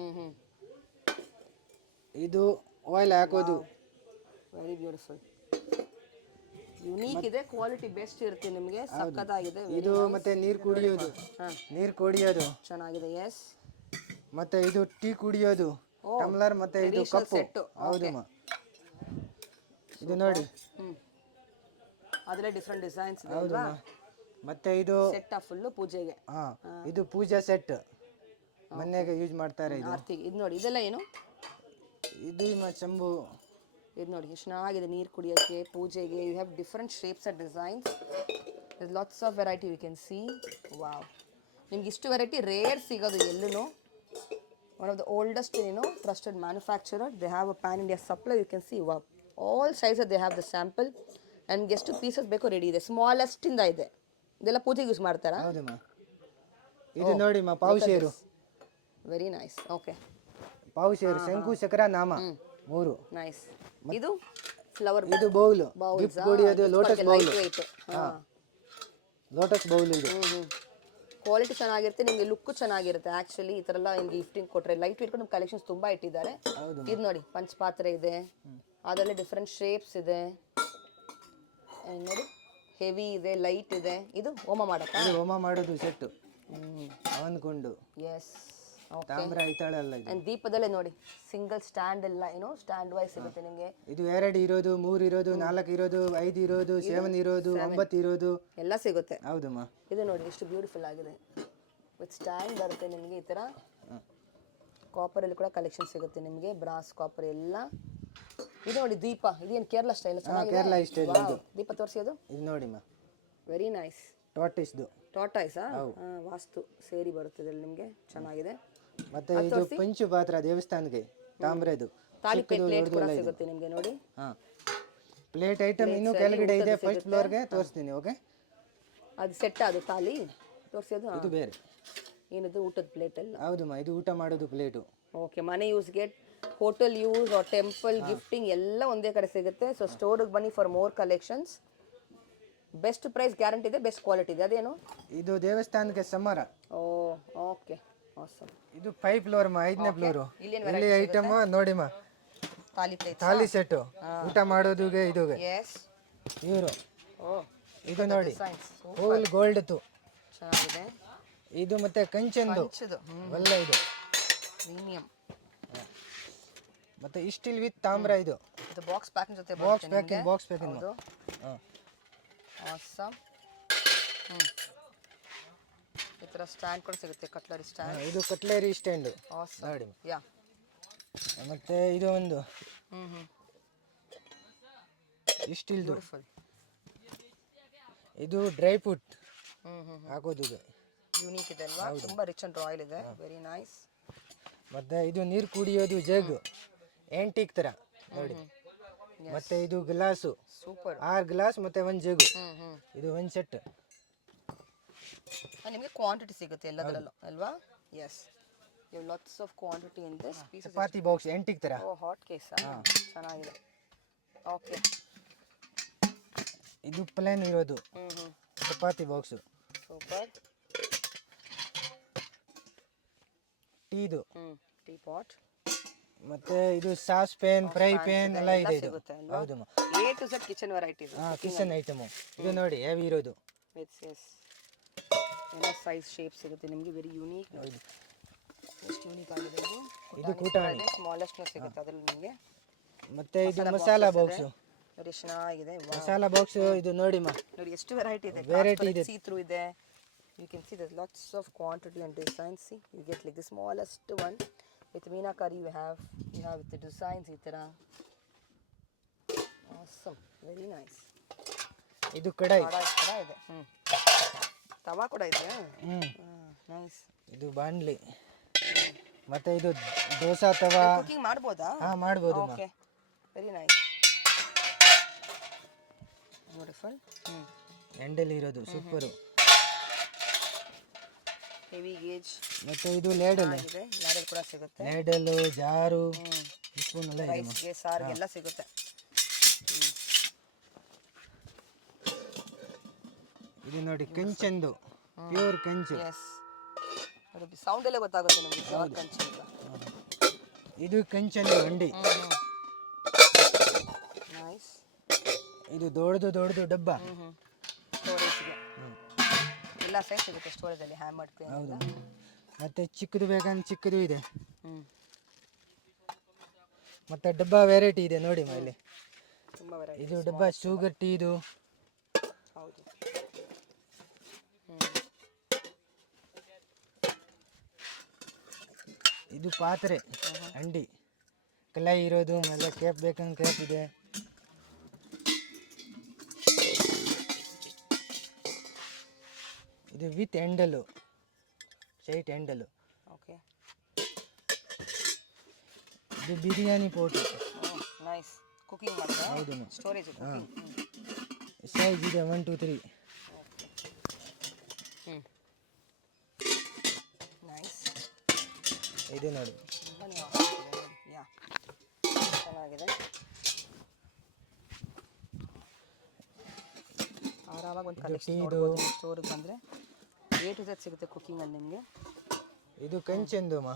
ಇದು ಆಯಿಲ್ ಹಾಕೋದು. ವೆರಿ ಬ್ಯೂಟಿಫುಲ್, ಯುನೀಕ್ ಇದೆ. ಕ್ವಾಲಿಟಿ ಬೆಸ್ಟ್ ಇರುತ್ತೆ ನಿಮಗೆ. ಸಕ್ಕತ್ತಾಗಿದೆ. ಇದು ಮತ್ತೆ ನೀರು ಕುಡಿಯೋದು ಚೆನ್ನಾಗಿದೆ. ಎಸ್. ಮತ್ತೆ ಇದು ಟೀ ಕುಡಿಯೋದು ಟಮ್ಲರ್. ಮತ್ತೆ ಇದು ಕಪ್ಪು. ಹೌದು ಮಾ. ಇದು ನೋಡಿ, ಅದರಲ್ಲಿ ಡಿಫರೆಂಟ್ ಡಿಸೈನ್ಸ್ ಇದೆ ಹೌದು ಅಲ್ವಾ? ಮಾ. ಮತ್ತೆ ಇದು ಸೆಟ್ ಫುಲ್ ಪೂಜೆಗೆ. ಇದು ಪೂಜಾ ಸೆಟ್, ಮನೆಗೆ ಯೂಸ್ ಮಾಡ್ತಾರೆ ಇದು. ಆರ್ತಿಗೆ. ಇದು ನೋಡಿ, ಇದೆಲ್ಲ ಏನು? ಇದು ಚಂಬು. ಇದು ನೋಡಿ ಎಷ್ಟು ಚೆನ್ನಾಗಿದೆ. ನೀರು ಕುಡಿಯೋಕ್ಕೆ, ಪೂಜೆಗೆ. You have different shapes and designs. Lots of variety you can see. Wow, ನಿಮ್ಗೆ ಇಷ್ಟು ವೆರೈಟಿ ರೇರ್ ಸಿಗೋದು ಎಲ್ಲೂ. One of the oldest trusted manufacturer. They have a pan India supply. You can see. Wow, all sizes they have the sample. And ಎಷ್ಟು pieces ಬೇಕೋ ready ಇದೆ. Smallest ಇಂದ ಇದೆ. ಇದೆಲ್ಲ ಪೂಜೆಗೆ ಯೂಸ್ ಮಾಡ್ತಾರಾ? ಹೌದು ಮಾ. ಇದು ನೋಡಿ ಮಾ, ಪಾವುಶೇರು. Very nice. ಓಕೆ, ಪಾವುಶೇರು, ಶಂಕು ಚಕ್ರ ನಾಮ 3. ನೈಸ್. ಇದು ಫ್ಲವರ್. ಇದು ಬೌಲ್, ಗಿಫ್ಟ್ ಕುಡಿಯೋದು. Lotus bowl. ಲೋಟಸ್ ಬೌಲ್ ಇದು. ಕ್ವಾಲಿಟಿ ಚೆನ್ನಾಗಿರುತ್ತೆ, ನಿಮಗೆ ಲುಕ್ ಚೆನ್ನಾಗಿರುತ್ತೆ. ಆ್ಯಕ್ಚುಲಿ ಈ ಥರ ಎಲ್ಲ ನಿಮ್ಗೆ ಗಿಫ್ಟಿಂಗ್ ಕೊಟ್ಟರೆ ಲೈಟ್ ವೇಟ್ ನಮ್ಮ ಕಲೆಕ್ಷನ್ಸ್ ತುಂಬ ಇಟ್ಟಿದ್ದಾರೆ. ಇದು ನೋಡಿ, ಪಂಚಪಾತ್ರೆ ಇದೆ, ಅದರಲ್ಲಿ ಡಿಫ್ರೆಂಟ್ ಶೇಪ್ಸ್ ಇದೆ. ನೋಡಿ, ಹೆವಿ ಇದೆ, ಲೈಟ್ ಇದೆ. ಇದು ಹೋಮ ಮಾಡಕ್ಕ? ಇದು ಹೋಮ ಮಾಡೋದು ಸೆಟ್, ಅವನ್ಕೊಂಡು. ಎಸ್. ತಾಮ್ರ ಹಿತ್ತಾಳೆ ಅಲ್ಲ ಇದು. ಅಂಡ್ ದೀಪದಲ್ಲೇ ನೋಡಿ, ಸಿಂಗಲ್ ಸ್ಟ್ಯಾಂಡ್ ಎಲ್ಲ ಸ್ಟ್ಯಾಂಡ್ ವೈಸ್ ಸಿಗುತ್ತೆ ನಿಮಗೆ. ಇದು 2 ಇರೋದು, 3 ಇರೋದು, 4 ಇರೋದು, 5 ಇರೋದು, 7 ಇರೋದು, 9 ಇರೋದು ಎಲ್ಲ ಸಿಗುತ್ತೆ. ಹೌದು ಮಾ. ಇದು ನೋಡಿ ಎಷ್ಟು ಬ್ಯೂಟಿಫುಲ್ ಆಗಿದೆ. ವಿತ್ ಸ್ಟ್ಯಾಂಡ್ ಬರುತ್ತೆ ನಿಮಗೆ. ಈ ಥರ ಕಾಪರಲ್ಲಿ ಕೂಡ ಕಲೆಕ್ಷನ್ ಸಿಗುತ್ತೆ ನಿಮಗೆ. ಬ್ರಾಸ್, ಕಾಪರ್ ಎಲ್ಲ. ಇದು ನೋಡಿ ದೀಪ. ಇದೇನು ಕೇರಳ ಸ್ಟೈಲ್? ಕೇರಳ ಸ್ಟೈಲ್ ಇದು. ದೀಪ ತೋರಿಸೋದು. ಇದು ನೋಡಿ ಮಾ, ವೆರಿ ನೈಸ್. ಟಾರ್ಟಿಸ್ದು. ಟಾಟಾಯ್ಸಾ? ವಾಸ್ತು ಸೇರಿ ಬರುತ್ತೆ ಇದರಲ್ಲಿ ನಿಮಗೆ. ಚೆನ್ನಾಗಿದೆ. ಮತ್ತೆ ಇದು ಪಂಚು ಪಾತ್ರ, ದೇವಸ್ಥಾನಕ್ಕೆ ತಾಮ್ರದು. ತಾಳಿ ಪ್ಲೇಟ್ ಕೂಡ ಸಿಗುತ್ತೆ ನಿಮಗೆ. ನೋಡಿ, ಪ್ಲೇಟ್ ಐಟಮ್ ಇನ್ನು ಕೆಳಗಡೆ ಇದೆ. ಫಸ್ಟ್ ಫ್ಲೋರ್ಗೆ ತೋರಿಸ್ತೀನಿ. ಓಕೆ, ಅದು ಸೆಟ್. ಅದು ತಾಳಿ ತೋರಿಸೋದು. ಇದು ಬೇರೆ. ಏನಿದು ಊಟದ ಪ್ಲೇಟ್ ಎಲ್ಲ? ಹೌದು ಮಾ, ಇದು ಊಟ ಮಾಡೋದು ಪ್ಲೇಟು. ಓಕೆ, ಮನೆ ಯೂಸ್ಗೆ hotel use or temple gifting ಎಲ್ಲ ಒಂದೇ ಕಡೆ ಸಿಗುತ್ತೆ. ಸೊ ಸ್ಟೋರಿಗೆ ಬನ್ನಿ for more collections. Best price guarantee ಇದೆ, ಬೆಸ್ಟ್ ಕ್ವಾಲಿಟಿ ಇದೆ. ಅದೇನು? ಇದು ದೇವಸ್ಥಾನಕ್ಕೆ ಸಮರ. Oh okay, awesome. ಇದು 5 ಫ್ಲೋರ್ 5ನೇ ಫ್ಲೋರು. ಇಲ್ಲೇನ್ ಇಲ್ಲಿ ಐಟಮ್ ನೋಡಿಮ್ಮ, ಥಾಲಿ ಪ್ಲೇಟ್. ಥಾಲಿ ಸೆಟ್ಟು, ಊಟ ಮಾಡೋದುಗೆ ಇದುಗೆ. ಎಸ್. ಇವರು ಓ ಇದು ನೋಡಿ, ಸೈನ್ಸ್ ಫುಲ್ ಗೋಲ್ಡ್ದು. ಚೆನ್ನಾಗಿದೆ. ಇದು ಮತ್ತೆ ಕಂಚಂದು ಹಂಚದು ಎಲ್ಲ ಇದು. ಪ್ರೀಮಿಯಂ. ಮತ್ತೆ ಸ್ಟೀಲ್ ವಿತ್ ತಾಮ್ರ ಇದು. ಇದು ಬಾಕ್ಸ್ ಪ್ಯಾಕಿಂಗ್ ಜೊತೆ ಬಾಕ್ಸ್ ಪ್ಯಾಕಿಂಗ್, ಬಾಕ್ಸ್ ಪ್ಯಾಕಿಂಗ್. ಹೌದು. ಹಾಂ, ಆಸಮ್. ಈ ಥರ ಸ್ಟ್ಯಾಂಡ್ ಕೂಡ ಸಿಗುತ್ತೆ, ಕಟ್ಲರಿ ಸ್ಟ್ಯಾಂಡ್. ಇದು ಕಟ್ಲೇರಿ ಸ್ಟ್ಯಾಂಡು ಆಸಮ್. ನೋಡಿ. ಯಾ. ಮತ್ತೆ ಇದು ಒಂದು ಸ್ಟೀಲ್ದು. ಬ್ಯೂಟಿಫುಲ್. ಇದು ಡ್ರೈ ಫ್ರೂಟ್ ಹಾಕೋದು. ಯೂನಿಕ್ ಇದೆ ಅಲ್ವಾ? ತುಂಬಾ ರಿಚ್ ಅಂಡ್ ರಾಯಲ್ ಇದೆ. Very nice. ಮತ್ತೆ ಇದು ನೀರು ಕುಡಿಯೋದು ಜಗ್, ಆಂಟಿಕ್ ತರ ನೋಡಿ. ಮತ್ತೆ ಇದು ಗ್ಲಾಸು, ಸೂಪರ್. 6 ಗ್ಲಾಸ್ ಮತ್ತೆ 1 ಜಗ್. ಇದು 1 ಸೆಟ್. ನಿಮಗೆ ಕ್ವಾಂಟಿಟಿ ಸಿಗುತ್ತೆ ಎಲ್ಲದರಲ್ಲೂ ಅಲ್ವಾ? Yes, you lots of quantity in this piece. Chapati box antique ತರ. Oh, hot case. ಚೆನ್ನಾಗಿದೆ. ಓಕೆ. ಇದು ಪ್ಲೇನ್ ಇರೋದು ಚಪಾತಿ ಬಾಕ್ಸು. ಸೂಪರ್. ಟೀದು. Tea pot. ಮತ್ತೆ ಇದು ಸಾಸ್ ಪ್ಯಾನ್, ಫ್ರೈ ಪ್ಯಾನ್ ಎಲ್ಲ ಇದೆ ಇದು. ಸಿಗುತ್ತೆ ಅಲ್ವಾ? ಹೌದು. A to Z kitchen varieties. Kitchen item. ಇದು ನೋಡಿ ಹೆವಿ ಇರೋದು. ಎಸ್. ಎಲ್ಲ ಸೈಜ್ ಶೇಪ್ ಸಿಗುತ್ತೆ ನಿಮಗೆ. Very unique. ನೋಡಿ ಎಷ್ಟು ಯೂನಿಕ್ ಆಗಿದೆ ಇದು. ಇದು ಕೂಟಾಣಿ. ಸ್ಮಾಲೆಸ್ಟ್ ಸಿಗುತ್ತೆ ಅದರಲ್ಲಿ ನಿಮಗೆ. ಮತ್ತೆ ಇದು ಮಸಾಲಾ ಬಾಕ್ಸು. ನೋಡಿ ಚೆನ್ನಾಗಿದೆ. ಮಸಾಲಾ ಬಾಕ್ಸ್ ಇದು ನೋಡಿ ಮಾ, ನೋಡಿ ಎಷ್ಟು ವೆರೈಟಿ ಇದೆ. ವೆರೈಟಿ ಇದೆ. ಸೀ ಥ್ರೂ ಇದೆ. You can see there's lots of quantity and designs. See, you get like the smallest one with meenakari. You have with the designs itara. Awesome, very nice. ಇದು ಕಡಾಯಿ. Kada ide. Tawa kuda idea. Nice. ಇದು ಬಾಂಡ್ಲಿ. ಮತ್ತೆ ಇದು ದೋಸಾ ತವಾ. Cooking ಮಾಡಬಹುದಾ? ಹಾ, ಮಾಡಬಹುದು ಮಾ. Okay, very nice. Beautiful. Handle ಇರೋದು ಸೂಪರ್. Heavy gauge. ಮತ್ತೆ ಇದು ಲೇಡಲ್ ಇದೆ. ಲೇಡಲ್ ಕೂಡ ಸಿಗುತ್ತೆ. ಲೇಡಲ್, ಜಾರು, ಸ್ಪೂನ್ ಎಲ್ಲ ಇದೆ. ರೈಸ್ಗೆ, ಸಾರಿಗೆ ಎಲ್ಲ ಸಿಗುತ್ತೆ. ಇದು ನೋಡಿ ಕಂಚಂದು, ಪ್ಯೂರ್ ಕಂಚು. ಎಸ್, ಸೌಂಡ್ ಅಲ್ಲೇ ಗೊತ್ತಾಗುತ್ತೆ ನಿಮಗೆ ಪ್ಯೂರ್ ಕಂಚು ಅಂತ. ಇದು ಕಂಚಂದು ಹಂಡಿ. ನೈಸ್. ಇದು ದೊಡ್ಡದು ಡಬ್ಬ. ಸ್ಟೋರೇಜ್ಗೆ ಎಲ್ಲ ಸೈಜ್ ಸಿಗುತ್ತೆ ಸ್ಟೋರೇಜಲ್ಲಿ. Hammered pain. ಹೌದು. ಮತ್ತೆ ಚಿಕ್ಕದು ಬೇಕಂದ್ರೆ ಚಿಕ್ಕದು ಇದೆ. ಮತ್ತೆ ಡಬ್ಬ ವೆರೈಟಿ ಇದೆ ನೋಡಿ ಇಲ್ಲಿ. ತುಂಬ ವೆರೈಟಿ. ಇದು ಡಬ್ಬ ಶುಗರ್ ಟೀದು. ಹೌದು. ಇದು ಪಾತ್ರೆ ಹಂಡಿ, ಕಲೈ ಇರೋದು. ಆಮೇಲೆ ಕ್ಯಾಪ್ ಬೇಕಂದ್ರೆ ಕ್ಯಾಪ್ ಇದೆ. ಇದು with handle, site handle. Okay. ಇದು ಬಿರಿಯಾನಿ ಪೋಟು. ನೈಸ್. ಕುಕಿಂಗ್ ಮಾಡ್ತಾ. ಹೌದು. Storage cooking. ಸೈಜ್ ಇದೆ 1 2 3. ನೈಸ್. ಇದು ನೋಡಿ. ಯಾ, ಚೆನ್ನಾಗಿದೆ. ಆರಾಮಾಗಿ ಒಂದು ಕಲೆಕ್ಷನ್ ನೋಡ್ಬೋದು ಸ್ಟೋರಿಗೆ ಬಂದರೆ. A to Z ಸಿಗುತ್ತೆ ಕುಕಿಂಗಲ್ಲಿ ನಿಮಗೆ. ಇದು ಕಂಚಂದು ಮಾ,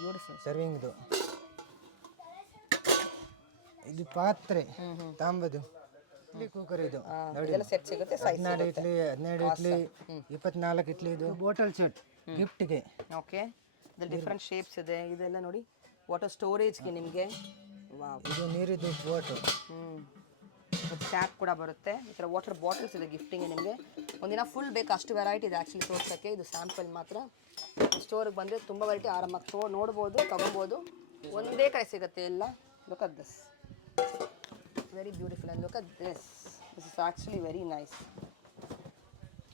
ಬ್ಯೂಟಿಫುಲ್. ಸರ್ವಿಂಗ್ದು. ಇದು ಪಾತ್ರೆ ತಾಂಬದು. ಇಡ್ಲಿ ಕುಕ್ಕರ್ ಇದು ನೋಡಿ. ಇದೆಲ್ಲ ಸೆಟ್ ಸಿಗುತ್ತೆ. ಸೈಜ್ 12 ಇಡ್ಲಿ, 24 ಇಡ್ಲಿ. ಇದು ಬಾಟಲ್ ಸೆಟ್ ಗಿಫ್ಟ್ಗೆ. ಓಕೆ. ಇದ್ರಲ್ಲಿ ಡಿಫ್ರೆಂಟ್ ಶೇಪ್ಸ್ ಇದೆ. ಇದೆಲ್ಲ ನೋಡಿ ವಾಟರ್ ಸ್ಟೋರೇಜ್ಗೆ ನಿಮಗೆ. ವಾವ್. ಇದು ನೀರಿದ್ದು ಬಾಟಲ್. ಮತ್ತು ಟ್ಯಾಪ್ ಕೂಡ ಬರುತ್ತೆ. ಈ ಥರ ವಾಟರ್ ಬಾಟಲ್ಸ್ ಇದೆ ಗಿಫ್ಟಿಂಗ್ ನಿಮಗೆ. ಒಂದಿನ ಫುಲ್ ಬೇಕು, ಅಷ್ಟು ವೆರೈಟಿ ಇದೆ ಆ್ಯಕ್ಚುಲಿ ತೋರ್ಸೋಕ್ಕೆ. ಇದು ಸ್ಯಾಂಪಲ್ ಮಾತ್ರ. ಸ್ಟೋರಿಗೆ ಬಂದರೆ ತುಂಬ ವೆರೈಟಿ ಆರಾಮಾಗಿ ನೋಡ್ಬೋದು, ತೊಗೋಬೋದು. ಒಂದೇ ಕಡೆ ಸಿಗುತ್ತೆ ಎಲ್ಲ. Look at this, very beautiful. And look at this is actually very nice,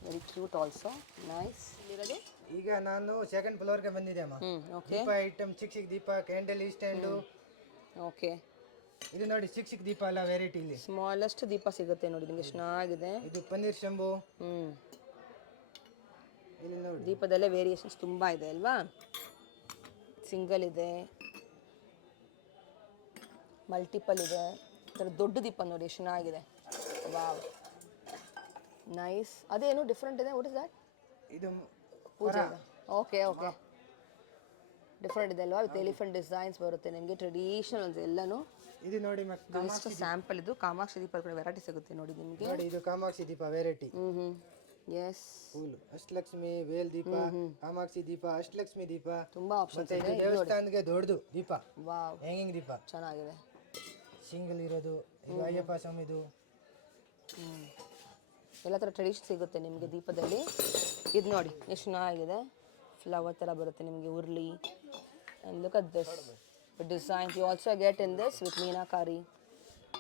very cute also. Nice. ಇಲ್ಲಿರೋದು ಈಗ ನಾನು ಸೆಕೆಂಡ್ ಫ್ಲೋರ್ಗೆ ಬಂದಿದ್ದೆ ಅಮ್ಮ. ಓಕೆ. ದೀಪ ಐಟಮ್, ಚಿಕ್ಕ ದೀಪ, ಕ್ಯಾಂಡಲ್ ಸ್ಟ್ಯಾಂಡು. ಓಕೆ. ಇದು ನೋಡಿ ಚಿಕ್ಕ ದೀಪ ಎಲ್ಲ ವೆರೈಟಿ ಇಲ್ಲಿ. ಸ್ಮಾಲೆಸ್ಟ್ ದೀಪ ಸಿಗುತ್ತೆ ನೋಡಿ ನಿಮಗೆ. ಚೆನ್ನಾಗಿದೆ. ಇದು ಪನ್ನೀರ್ ಶಂಭು. ಇಲ್ಲಿ ನೋಡಿ ದೀಪದಲ್ಲೇ ವೇರಿಯೇಷನ್ಸ್ ತುಂಬ ಇದೆ ಅಲ್ವಾ? ಸಿಂಗಲ್ ಇದೆ, ಮಲ್ಟಿಪಲ್ ಇದೆ. ಈ ಥರ ದೊಡ್ಡ ದೀಪ ನೋಡಿ ಎಷ್ಟು ಚೆನ್ನಾಗಿದೆ. Wow, nice. ಅದೇನು ಡಿಫ್ರೆಂಟ್ ಇದೆ, ವಾಟ್ ಇಸ್ ದ್ಯಾಟ್? ಇದು ಪೂಜೆ. ಓಕೆ ಓಕೆ, ಡಿಫ್ರೆಂಟ್ ಇದೆ ಅಲ್ವಾ? ವಿತ್ ಎಲಿಫೆಂಟ್ ಡಿಸೈನ್ಸ್ ಬರುತ್ತೆ ನಿಮಗೆ, ಟ್ರೆಡಿಷನಲ್ ಒಂದು ಎಲ್ಲನೂ. ಇದು ನೋಡಿ ಇಷ್ಟು ಸ್ಯಾಂಪಲ್ ಇದು ಕಾಮಾಕ್ಷಿ ದೀಪ ಕೂಡ ವೆರೈಟಿ ಸಿಗುತ್ತೆ ನೋಡಿ ನಿಮಗೆ. ನೋಡಿ ಇದು ಕಾಮಾಕ್ಷಿ ದೀಪ variety. Yes, full Ashtalakshmi, Vel ದೀಪ, ಕಾಮಾಕ್ಷಿ ದೀಪ, ಅಷ್ಟಲಕ್ಷ್ಮಿ ದೀಪ, ತುಂಬಾ ಆಪ್ಷನ್ಸ್ ಮತ್ತೆ ಇದೆ. ಇದು ದೇವಸ್ಥಾನಕ್ಕೆ ದೊಡ್ಡದು ದೀಪ, ವಾವ್, ಹ್ಯಾಂಗಿಂಗ್ ದೀಪ ಚೆನ್ನಾಗಿದೆ. ಸಿಂಗಲ್ ಇರೋದು. ಇದು ಅಯ್ಯಪ್ಪ ಸ್ವಾಮಿದು. ಎಲ್ಲ ಥರ ಟ್ರೆಡಿಷನ್ ಸಿಗುತ್ತೆ ನಿಮಗೆ ದೀಪದಲ್ಲಿ. ಇದು ನೋಡಿ ಎಷ್ಟು ಚೆನ್ನಾಗಿದೆ, ಫ್ಲವರ್ ಥರ ಬರುತ್ತೆ ನಿಮಗೆ, urli. And look at this designs you also get in this with meenakari.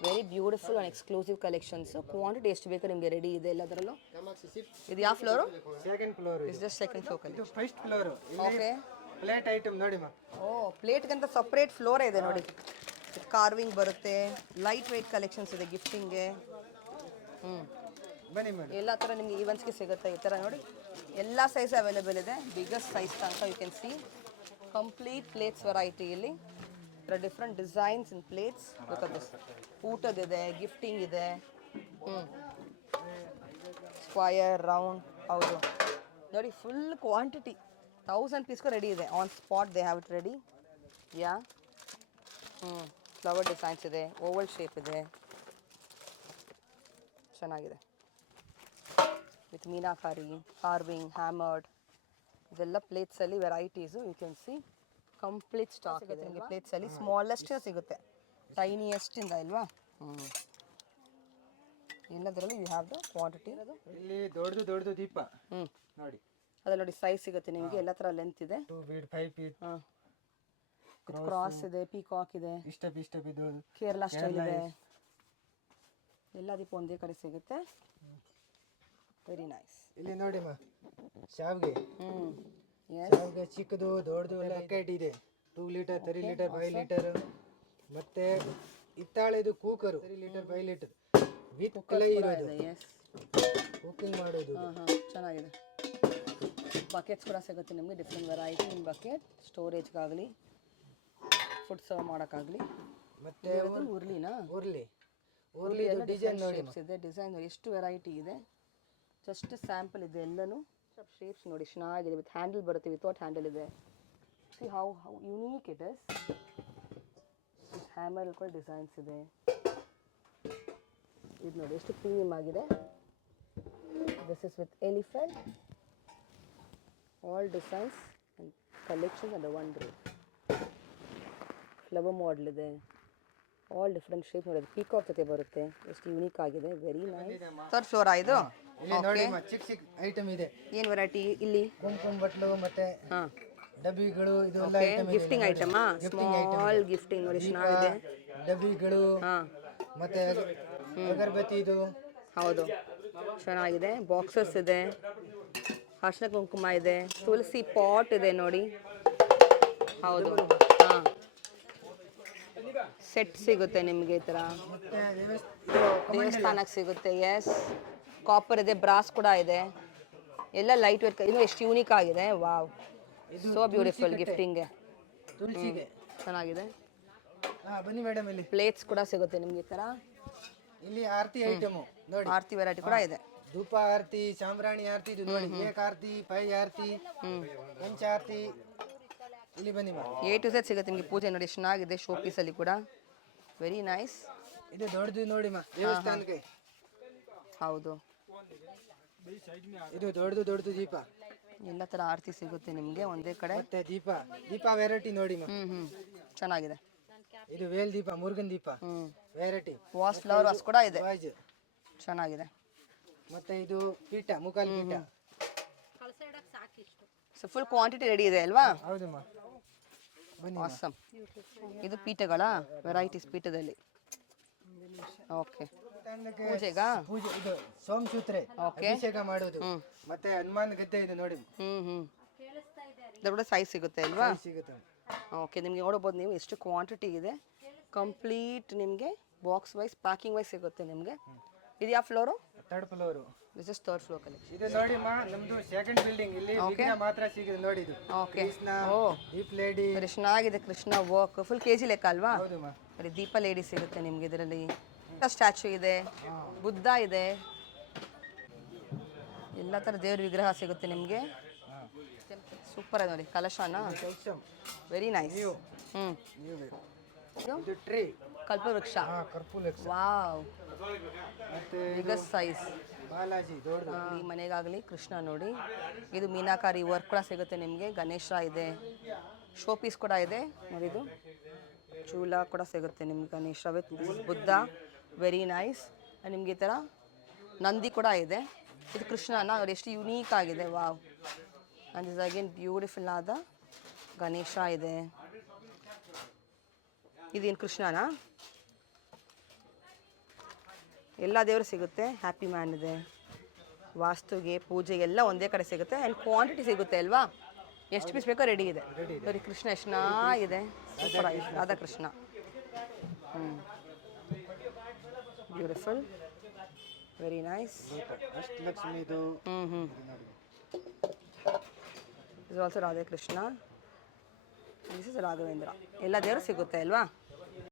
Very beautiful and exclusive collections. Quantity ಎಷ್ಟು ಬೇಕು ನಿಮಗೆ ರೆಡಿ ಇದೆ ಎಲ್ಲದರಲ್ಲೂ. ಇದು ಯಾವ floor? Second floor. Is just second floor ಇದು first floor. Okay, plate item ನೋಡಿ ಮಾ. ಓ, ಪ್ಲೇಟ್ಗಂತ ಸಪ್ರೇಟ್ ಫ್ಲೋರೇ ಇದೆ ನೋಡಿ. ಕಾರ್ವಿಂಗ್ ಬರುತ್ತೆ, ಲೈಟ್ ವೆಯ್ಟ್ ಕಲೆಕ್ಷನ್ಸ್ ಇದೆ ಗಿಫ್ಟಿಂಗ್ಗೆ. ಬನ್ನಿ ಮೇಡಮ್. ಎಲ್ಲ ಥರ ನಿಮಗೆ ಈವೆಂಟ್ಸ್ಗೆ ಸಿಗುತ್ತೆ ಈ ಥರ ನೋಡಿ. ಎಲ್ಲ ಸೈಜ್ ಅವೈಲೇಬಲ್ ಇದೆ, ಬಿಗ್ಗೆಸ್ಟ್ ಸೈಜ್ ತನಕ you can see. Complete plates variety ಇಲ್ಲಿ. ಥರ different designs in plates. This ಊಟದಿದೆ, ಗಿಫ್ಟಿಂಗ್ ಇದೆ. ಸ್ಕ್ವಯರ್, ರೌಂಡ್, ಹೌದು ನೋಡಿ. ಫುಲ್ ಕ್ವಾಂಟಿಟಿ 1000 ಪೀಸ್ಗೂ ರೆಡಿ ಇದೆ. On spot they have it ready. Yeah, flower designs ಇದೆ, ಓವಲ್ ಶೇಪ್ ಇದೆ, ಚೆನ್ನಾಗಿದೆ. ವಿತ್ ಮೀನಾಕಾರಿ, ಕಾರ್ವಿಂಗ್, ಹ್ಯಾಮರ್ಡ್, ಇದೆಲ್ಲ ಪ್ಲೇಟ್ಸಲ್ಲಿ varieties you can see. Complete stock ಇದೆ ನಿಮಗೆ ಪ್ಲೇಟ್ಸಲ್ಲಿ. ಸ್ಮಾಲೆಸ್ಟ್ ಸಿಗುತ್ತೆ, ಟೈನಿಯೆಸ್ಟಿಂದ ಇಲ್ವಾ? ಎಲ್ಲದರಲ್ಲೂ ಯು ಹ್ಯಾವ್ ದ ಕ್ವಾಂಟಿಟಿ. ಇಲ್ಲಿ ದೊಡ್ಡದು ದೀಪ ನೋಡಿ. ಅದ್ರಲ್ಲಿ ನೋಡಿ ಸೈಜ್ ಸಿಗುತ್ತೆ ನಿಮಗೆ, ಎಲ್ಲ ಥರ ಲೆಂತ್ ಇದೆ. 2 ಫೀಟ್ 5 ಫೀಟ್. ಕ್ರಾಸ್ ಇದೆ, ಪೀಕಾಕ್ ಇದೆ, ಇಷ್ಟಪ್ ಇದು ಕೇರಳ ಸ್ಟೈಲ್ ಇದೆ. ಎಲ್ಲ ದೀಪ ಒಂದೇ ಕಡೆ ಸಿಗುತ್ತೆ. Very nice. ಇಲ್ಲಿ ನೋಡಿ ಮಾ, ಶಾವ್ಗೆ. ಎಸ್, ಶಾವ್ಗೆ ಚಿಕ್ಕದು ದೊಡ್ಡದು ಎಲ್ಲ ಬಕೆಟ್ ಇದೆ. 2 ಲೀಟರ್, 3 ಲೀಟರ್, 5 ಲೀಟರ್. ಮತ್ತೆ ಹಿತ್ತಾಳೆದು ಕೂಕರು 3 ಲೀಟರ್, 5 ಲೀಟರ್ ವಿತ್ ಕ್ಲೇ ಇರೋದು. ಎಸ್, ಕುಕಿಂಗ್ ಮಾಡೋದು. ಚೆನ್ನಾಗಿದೆ. ಬಕೆಟ್ಸ್ ಕೂಡ ಸಿಗುತ್ತೆ ನಿಮಗೆ, ಡಿಫ್ರೆಂಟ್ ವೆರೈಟಿ. ನಿಮ್ಮ ಬಕೆಟ್ ಸ್ಟೋರೇಜ್ಗಾಗಲಿ, ಫುಡ್ ಸರ್ವ್ ಮಾಡೋಕ್ಕಾಗಲಿ. ಮತ್ತೆ ಉರ್ಲಿನಾ? ಉರ್ಲಿ ಡಿಸೈನ್ ನೋಡಿ ಇದೆ. ಡಿಸೈನ್ ನೋಡಿ ಎಷ್ಟು ವೆರೈಟಿ ಇದೆ. ಜಸ್ಟ್ ಸ್ಯಾಂಪಲ್ ಇದೆ ಎಲ್ಲನೂ. ಶೇಪ್ಸ್ ನೋಡಿ ಚೆನ್ನಾಗಿದೆ. ವಿತ್ ಹ್ಯಾಂಡಲ್ ಬರುತ್ತೆ, ವಿತೌಟ್ ಹ್ಯಾಂಡಲ್ ಇದೆ. C how unique it is. Hammer ಕೂಡ ಡಿಸೈನ್ಸ್ ಇದೆ. ಇದು ನೋಡಿ ಎಷ್ಟು ಪ್ರೀಮಿಯಮ್ ಆಗಿದೆ. This is with elephant. All designs and collections under one roof. Flower model ಇದೆ. ಆಲ್ ಡಿಫ್ರೆಂಟ್ ಶೇಪ್ ನೋಡಿ. ಪೀಕಾಕ್ ಜೊತೆ ಬರುತ್ತೆ, ಎಷ್ಟು ಯೂನಿಕ್ ಆಗಿದೆ. Very nice. ಥರ್ಡ್ ಫ್ಲೋರ್ ಇದು. ಇಲ್ಲಿ ನೋಡಿ ಮಾ, ಚಿಕ್ಕ ಐಟಮ್ ಇದೆ. ಏನು ವೆರೈಟಿ ಇಲ್ಲಿ? ಕುಂಕುಮ ಬಟ್ಲು ಮತ್ತೆ ಡಬ್ಬಿಗಳು, ಇದು ಎಲ್ಲ ಐಟಮ್ ಇದೆ. ಗಿಫ್ಟಿಂಗ್ ಐಟಮಾ? ಸ್ಮಾಲ್ ಗಿಫ್ಟಿಂಗ್ ನೋಡಿ ಚೆನ್ನಾಗಿದೆ. ಡಬ್ಬಿಗಳು ಮತ್ತೆ ಅಗರಬತ್ತಿ ಇದು. ಹೌದು, ಚೆನ್ನಾಗಿದೆ. ಬಾಕ್ಸಸ್ ಇದೆ, ಅರಿಶಿನ ಕುಂಕುಮ ಇದೆ, ತುಳಸಿ ಪಾಟ್ ಇದೆ ನೋಡಿ. ಹೌದು, ಹಾಂ, ಸೆಟ್ ಸಿಗುತ್ತೆ ನಿಮಗೆ ಈ ಥರ. ಮತ್ತೆ ದೇವಸ್ಥಾನಕ್ಕೆ ಸಿಗುತ್ತೆ. ಎಸ್, ಕಾಪರ್ ಇದೆ, ಬ್ರಾಸ್ ಕೂಡ ಇದೆ. ಎಲ್ಲ ಲೈಟ್ ವೇಟ್. ಇದು ಎಷ್ಟು ಯೂನಿಕ್ ಆಗಿದೆ. Wow, so beautiful. ಗಿಫ್ಟಿಂಗ್ಗೆ ತುಳಸಿಗೆ ಚೆನ್ನಾಗಿದೆ. ಬನ್ನಿ ಮೇಡಮ್. ಇಲ್ಲಿ ಪ್ಲೇಟ್ಸ್ ಕೂಡ ಸಿಗುತ್ತೆ ನಿಮಗೆ ಈ ಥರ. ಇಲ್ಲಿ ಆರತಿ ಐಟಮ್ ನೋಡಿ. ಆರತಿ ವೆರೈಟಿ ಕೂಡ ಇದೆ. ಧೂಪ ಆರತಿ, ಸಾಂಬ್ರಾಣಿ ಆರತಿ, ಇದು ನೋಡಿ. ಏಕ ಆರತಿ, ಪೈ ಆರತಿ, ಪಂಚ ಆರತಿ. ಇಲ್ಲಿ ಬನ್ನಿ ಮೇಡಮ್. A to Z ಸಿಗುತ್ತೆ ನಿಮಗೆ. ಪೂಜೆ ನೋಡಿ ಚೆನ್ನಾಗಿದೆ. ಶೋ ಪೀಸಲ್ಲಿ ಕೂಡ ವೆರಿ ನೈಸ್. ಇದು ದೊಡ್ಡದು ನೋಡಿ ಮಾ, ದೇವಸ್ಥಾನಕ್ಕೆ. ಹೌದು, ಇದು ದೊಡ್ಡದು ದೀಪ. ಎಲ್ಲ ಥರ ಆರತಿ ಸಿಗುತ್ತೆ ನಿಮಗೆ ಒಂದೇ ಕಡೆ. ಮತ್ತೆ ದೀಪ ವೆರೈಟಿ ನೋಡಿ ಮಾ. ಚೆನ್ನಾಗಿದೆ. ಇದು ವೇಲ್ ದೀಪ, ಮುರುಗನ್ ದೀಪ ವೆರೈಟಿ. ವಾಸ್ ಫ್ಲವರ್ ವಾಸ್ ಕೂಡ ಇದೆ, ವಾಯ್ಸ್ ಚೆನ್ನಾಗಿದೆ. ಮತ್ತೆ ಇದು ಪೀಠ, ಮುಖಾಲ್ ಪೀಠ. ಸೊ ಫುಲ್ ಕ್ವಾಂಟಿಟಿ ರೆಡಿ ಇದೆ ಅಲ್ವಾ? ಹೌದು ಮಾ, ಬನ್ನಿ. ಆಸಮ್. ಇದು ಪೀಠಗಳ ವೆರೈಟೀಸ್ ಪೀಠದಲ್ಲಿ. ಓಕೆ, ಪೂಜೆಗಾ? ಪೂಜೆ ಇದು ಸೋಮಸೂತ್ರೆ ಅಭಿಷೇಕ ಮಾಡೋದು. ಮತ್ತೆ ಹನುಮಾನ್ ಗದ್ದೆ ಇದೆ ನೋಡಿ. ಇದ್ರ ಕೂಡ ಸೈಜ್ ಸಿಗುತ್ತೆ ಅಲ್ವಾ? ಸಿಗುತ್ತೆ. ಓಕೆ, ನಿಮಗೆ ನೋಡಬಹುದು ನೀವು ಎಷ್ಟು ಕ್ವಾಂಟಿಟಿ ಇದೆ. ಕಂಪ್ಲೀಟ್ ನಿಮಗೆ ಬಾಕ್ಸ್ ವೈಸ್, ಪ್ಯಾಕಿಂಗ್ ವೈಸ್ ಸಿಗುತ್ತೆ ನಿಮಗೆ. ಇದು ಯಾವ floor? Third floor. This is third floor collection. ಇದು ನೋಡಿ ಮಾ, ನಮ್ದು ಸೆಕೆಂಡ್ ಬಿಲ್ಡಿಂಗ್. ಇಲ್ಲಿ ವಿಘ್ನ ಮಾತ್ರ ಸಿಗುತ್ತೆ ನೋಡಿ. ಇದು ಓಕೆ, ಕೃಷ್ಣ, ದೀಪ್ ಲೇಡಿ. ಚೆನ್ನಾಗಿದೆ. ಕೃಷ್ಣ ವರ್ಕ್ ಫುಲ್ ಕೆಜಿ ಲೆಕ್ಕ ಅಲ್ವಾ? ಹೌದು ಮಾ. ಬರೀ ದೀಪ ಲೇಡಿ ಸಿಗುತ್ತೆ ನಿಮ್ಗೆ ಇದರಲ್ಲಿ. ಸ್ಟ್ಯಾಚು ಇದೆ, ಬುದ್ಧ ಇದೆ, ಎಲ್ಲ ಥರ ದೇವ್ರ ವಿಗ್ರಹ ಸಿಗುತ್ತೆ ನಿಮಗೆ. ಸೂಪರ್ ಆಗಿ ನೋಡಿ, ಕಲಶನ ವೆರಿ ನೈಸ್. ಇದು ಟ್ರೀ ಕಲ್ಪವೃಕ್ಷ, ಕರ್ಪೂಲಕ್ಷ. ವಾವ್, ಮತ್ತೆ ಬಿಗಸ್ಟ್ ಸೈಜ್. ಬಾಲಾಜಿ ದೊಡ್ಡದು. ಈ ಮನೆಗಾಗಲಿ ಕೃಷ್ಣ ನೋಡಿ, ಇದು ಮೀನಾಕಾರಿ ವರ್ಕ್ ಕೂಡ ಸಿಗುತ್ತೆ ನಿಮಗೆ. ಗಣೇಶ ಇದೆ, ಶೋ ಪೀಸ್ ಕೂಡ ಇದೆ ನೋಡಿ, ಇದು ಚೂಲ ಕೂಡ ಸಿಗುತ್ತೆ ನಿಮ್ಗೆ. Ganesha with Buddha, very nice. ನಿಮ್ಗೆ ಈ ಥರ ನಂದಿ ಕೂಡ ಇದೆ. ಇದು ಕೃಷ್ಣನ ನೋಡಿ ಎಷ್ಟು ಯುನೀಕ್ ಆಗಿದೆ, wow. And this again beautiful ಆದ ಗಣೇಶ ಇದೆ. ಇದೇನು ಕೃಷ್ಣನ, ಎಲ್ಲ ದೇವರು ಸಿಗುತ್ತೆ. ಹ್ಯಾಪಿ ಮ್ಯಾನ್ ಇದೆ, ವಾಸ್ತುಗೆ ಪೂಜೆಗೆ ಎಲ್ಲ ಒಂದೇ ಕಡೆ ಸಿಗುತ್ತೆ. ಆ್ಯಂಡ್ ಕ್ವಾಂಟಿಟಿ ಸಿಗುತ್ತೆ ಅಲ್ವಾ, ಎಷ್ಟು ಪೀಸ್ ಬೇಕೋ ರೆಡಿ ಇದೆ. ಬರೀ ಕೃಷ್ಣ ಎಷ್ಟು ಚೆನ್ನಾಗಿದೆ, ಸೂಪರ್ ಆಗಿದೆ. Radhakrishna, beautiful, very nice. ಅಷ್ಟಲಕ್ಷ್ಮಿದು. Is also Radhakrishna, this is Raghavendra. ಎಲ್ಲ ದೇವರು ಸಿಗುತ್ತೆ ಅಲ್ವಾ.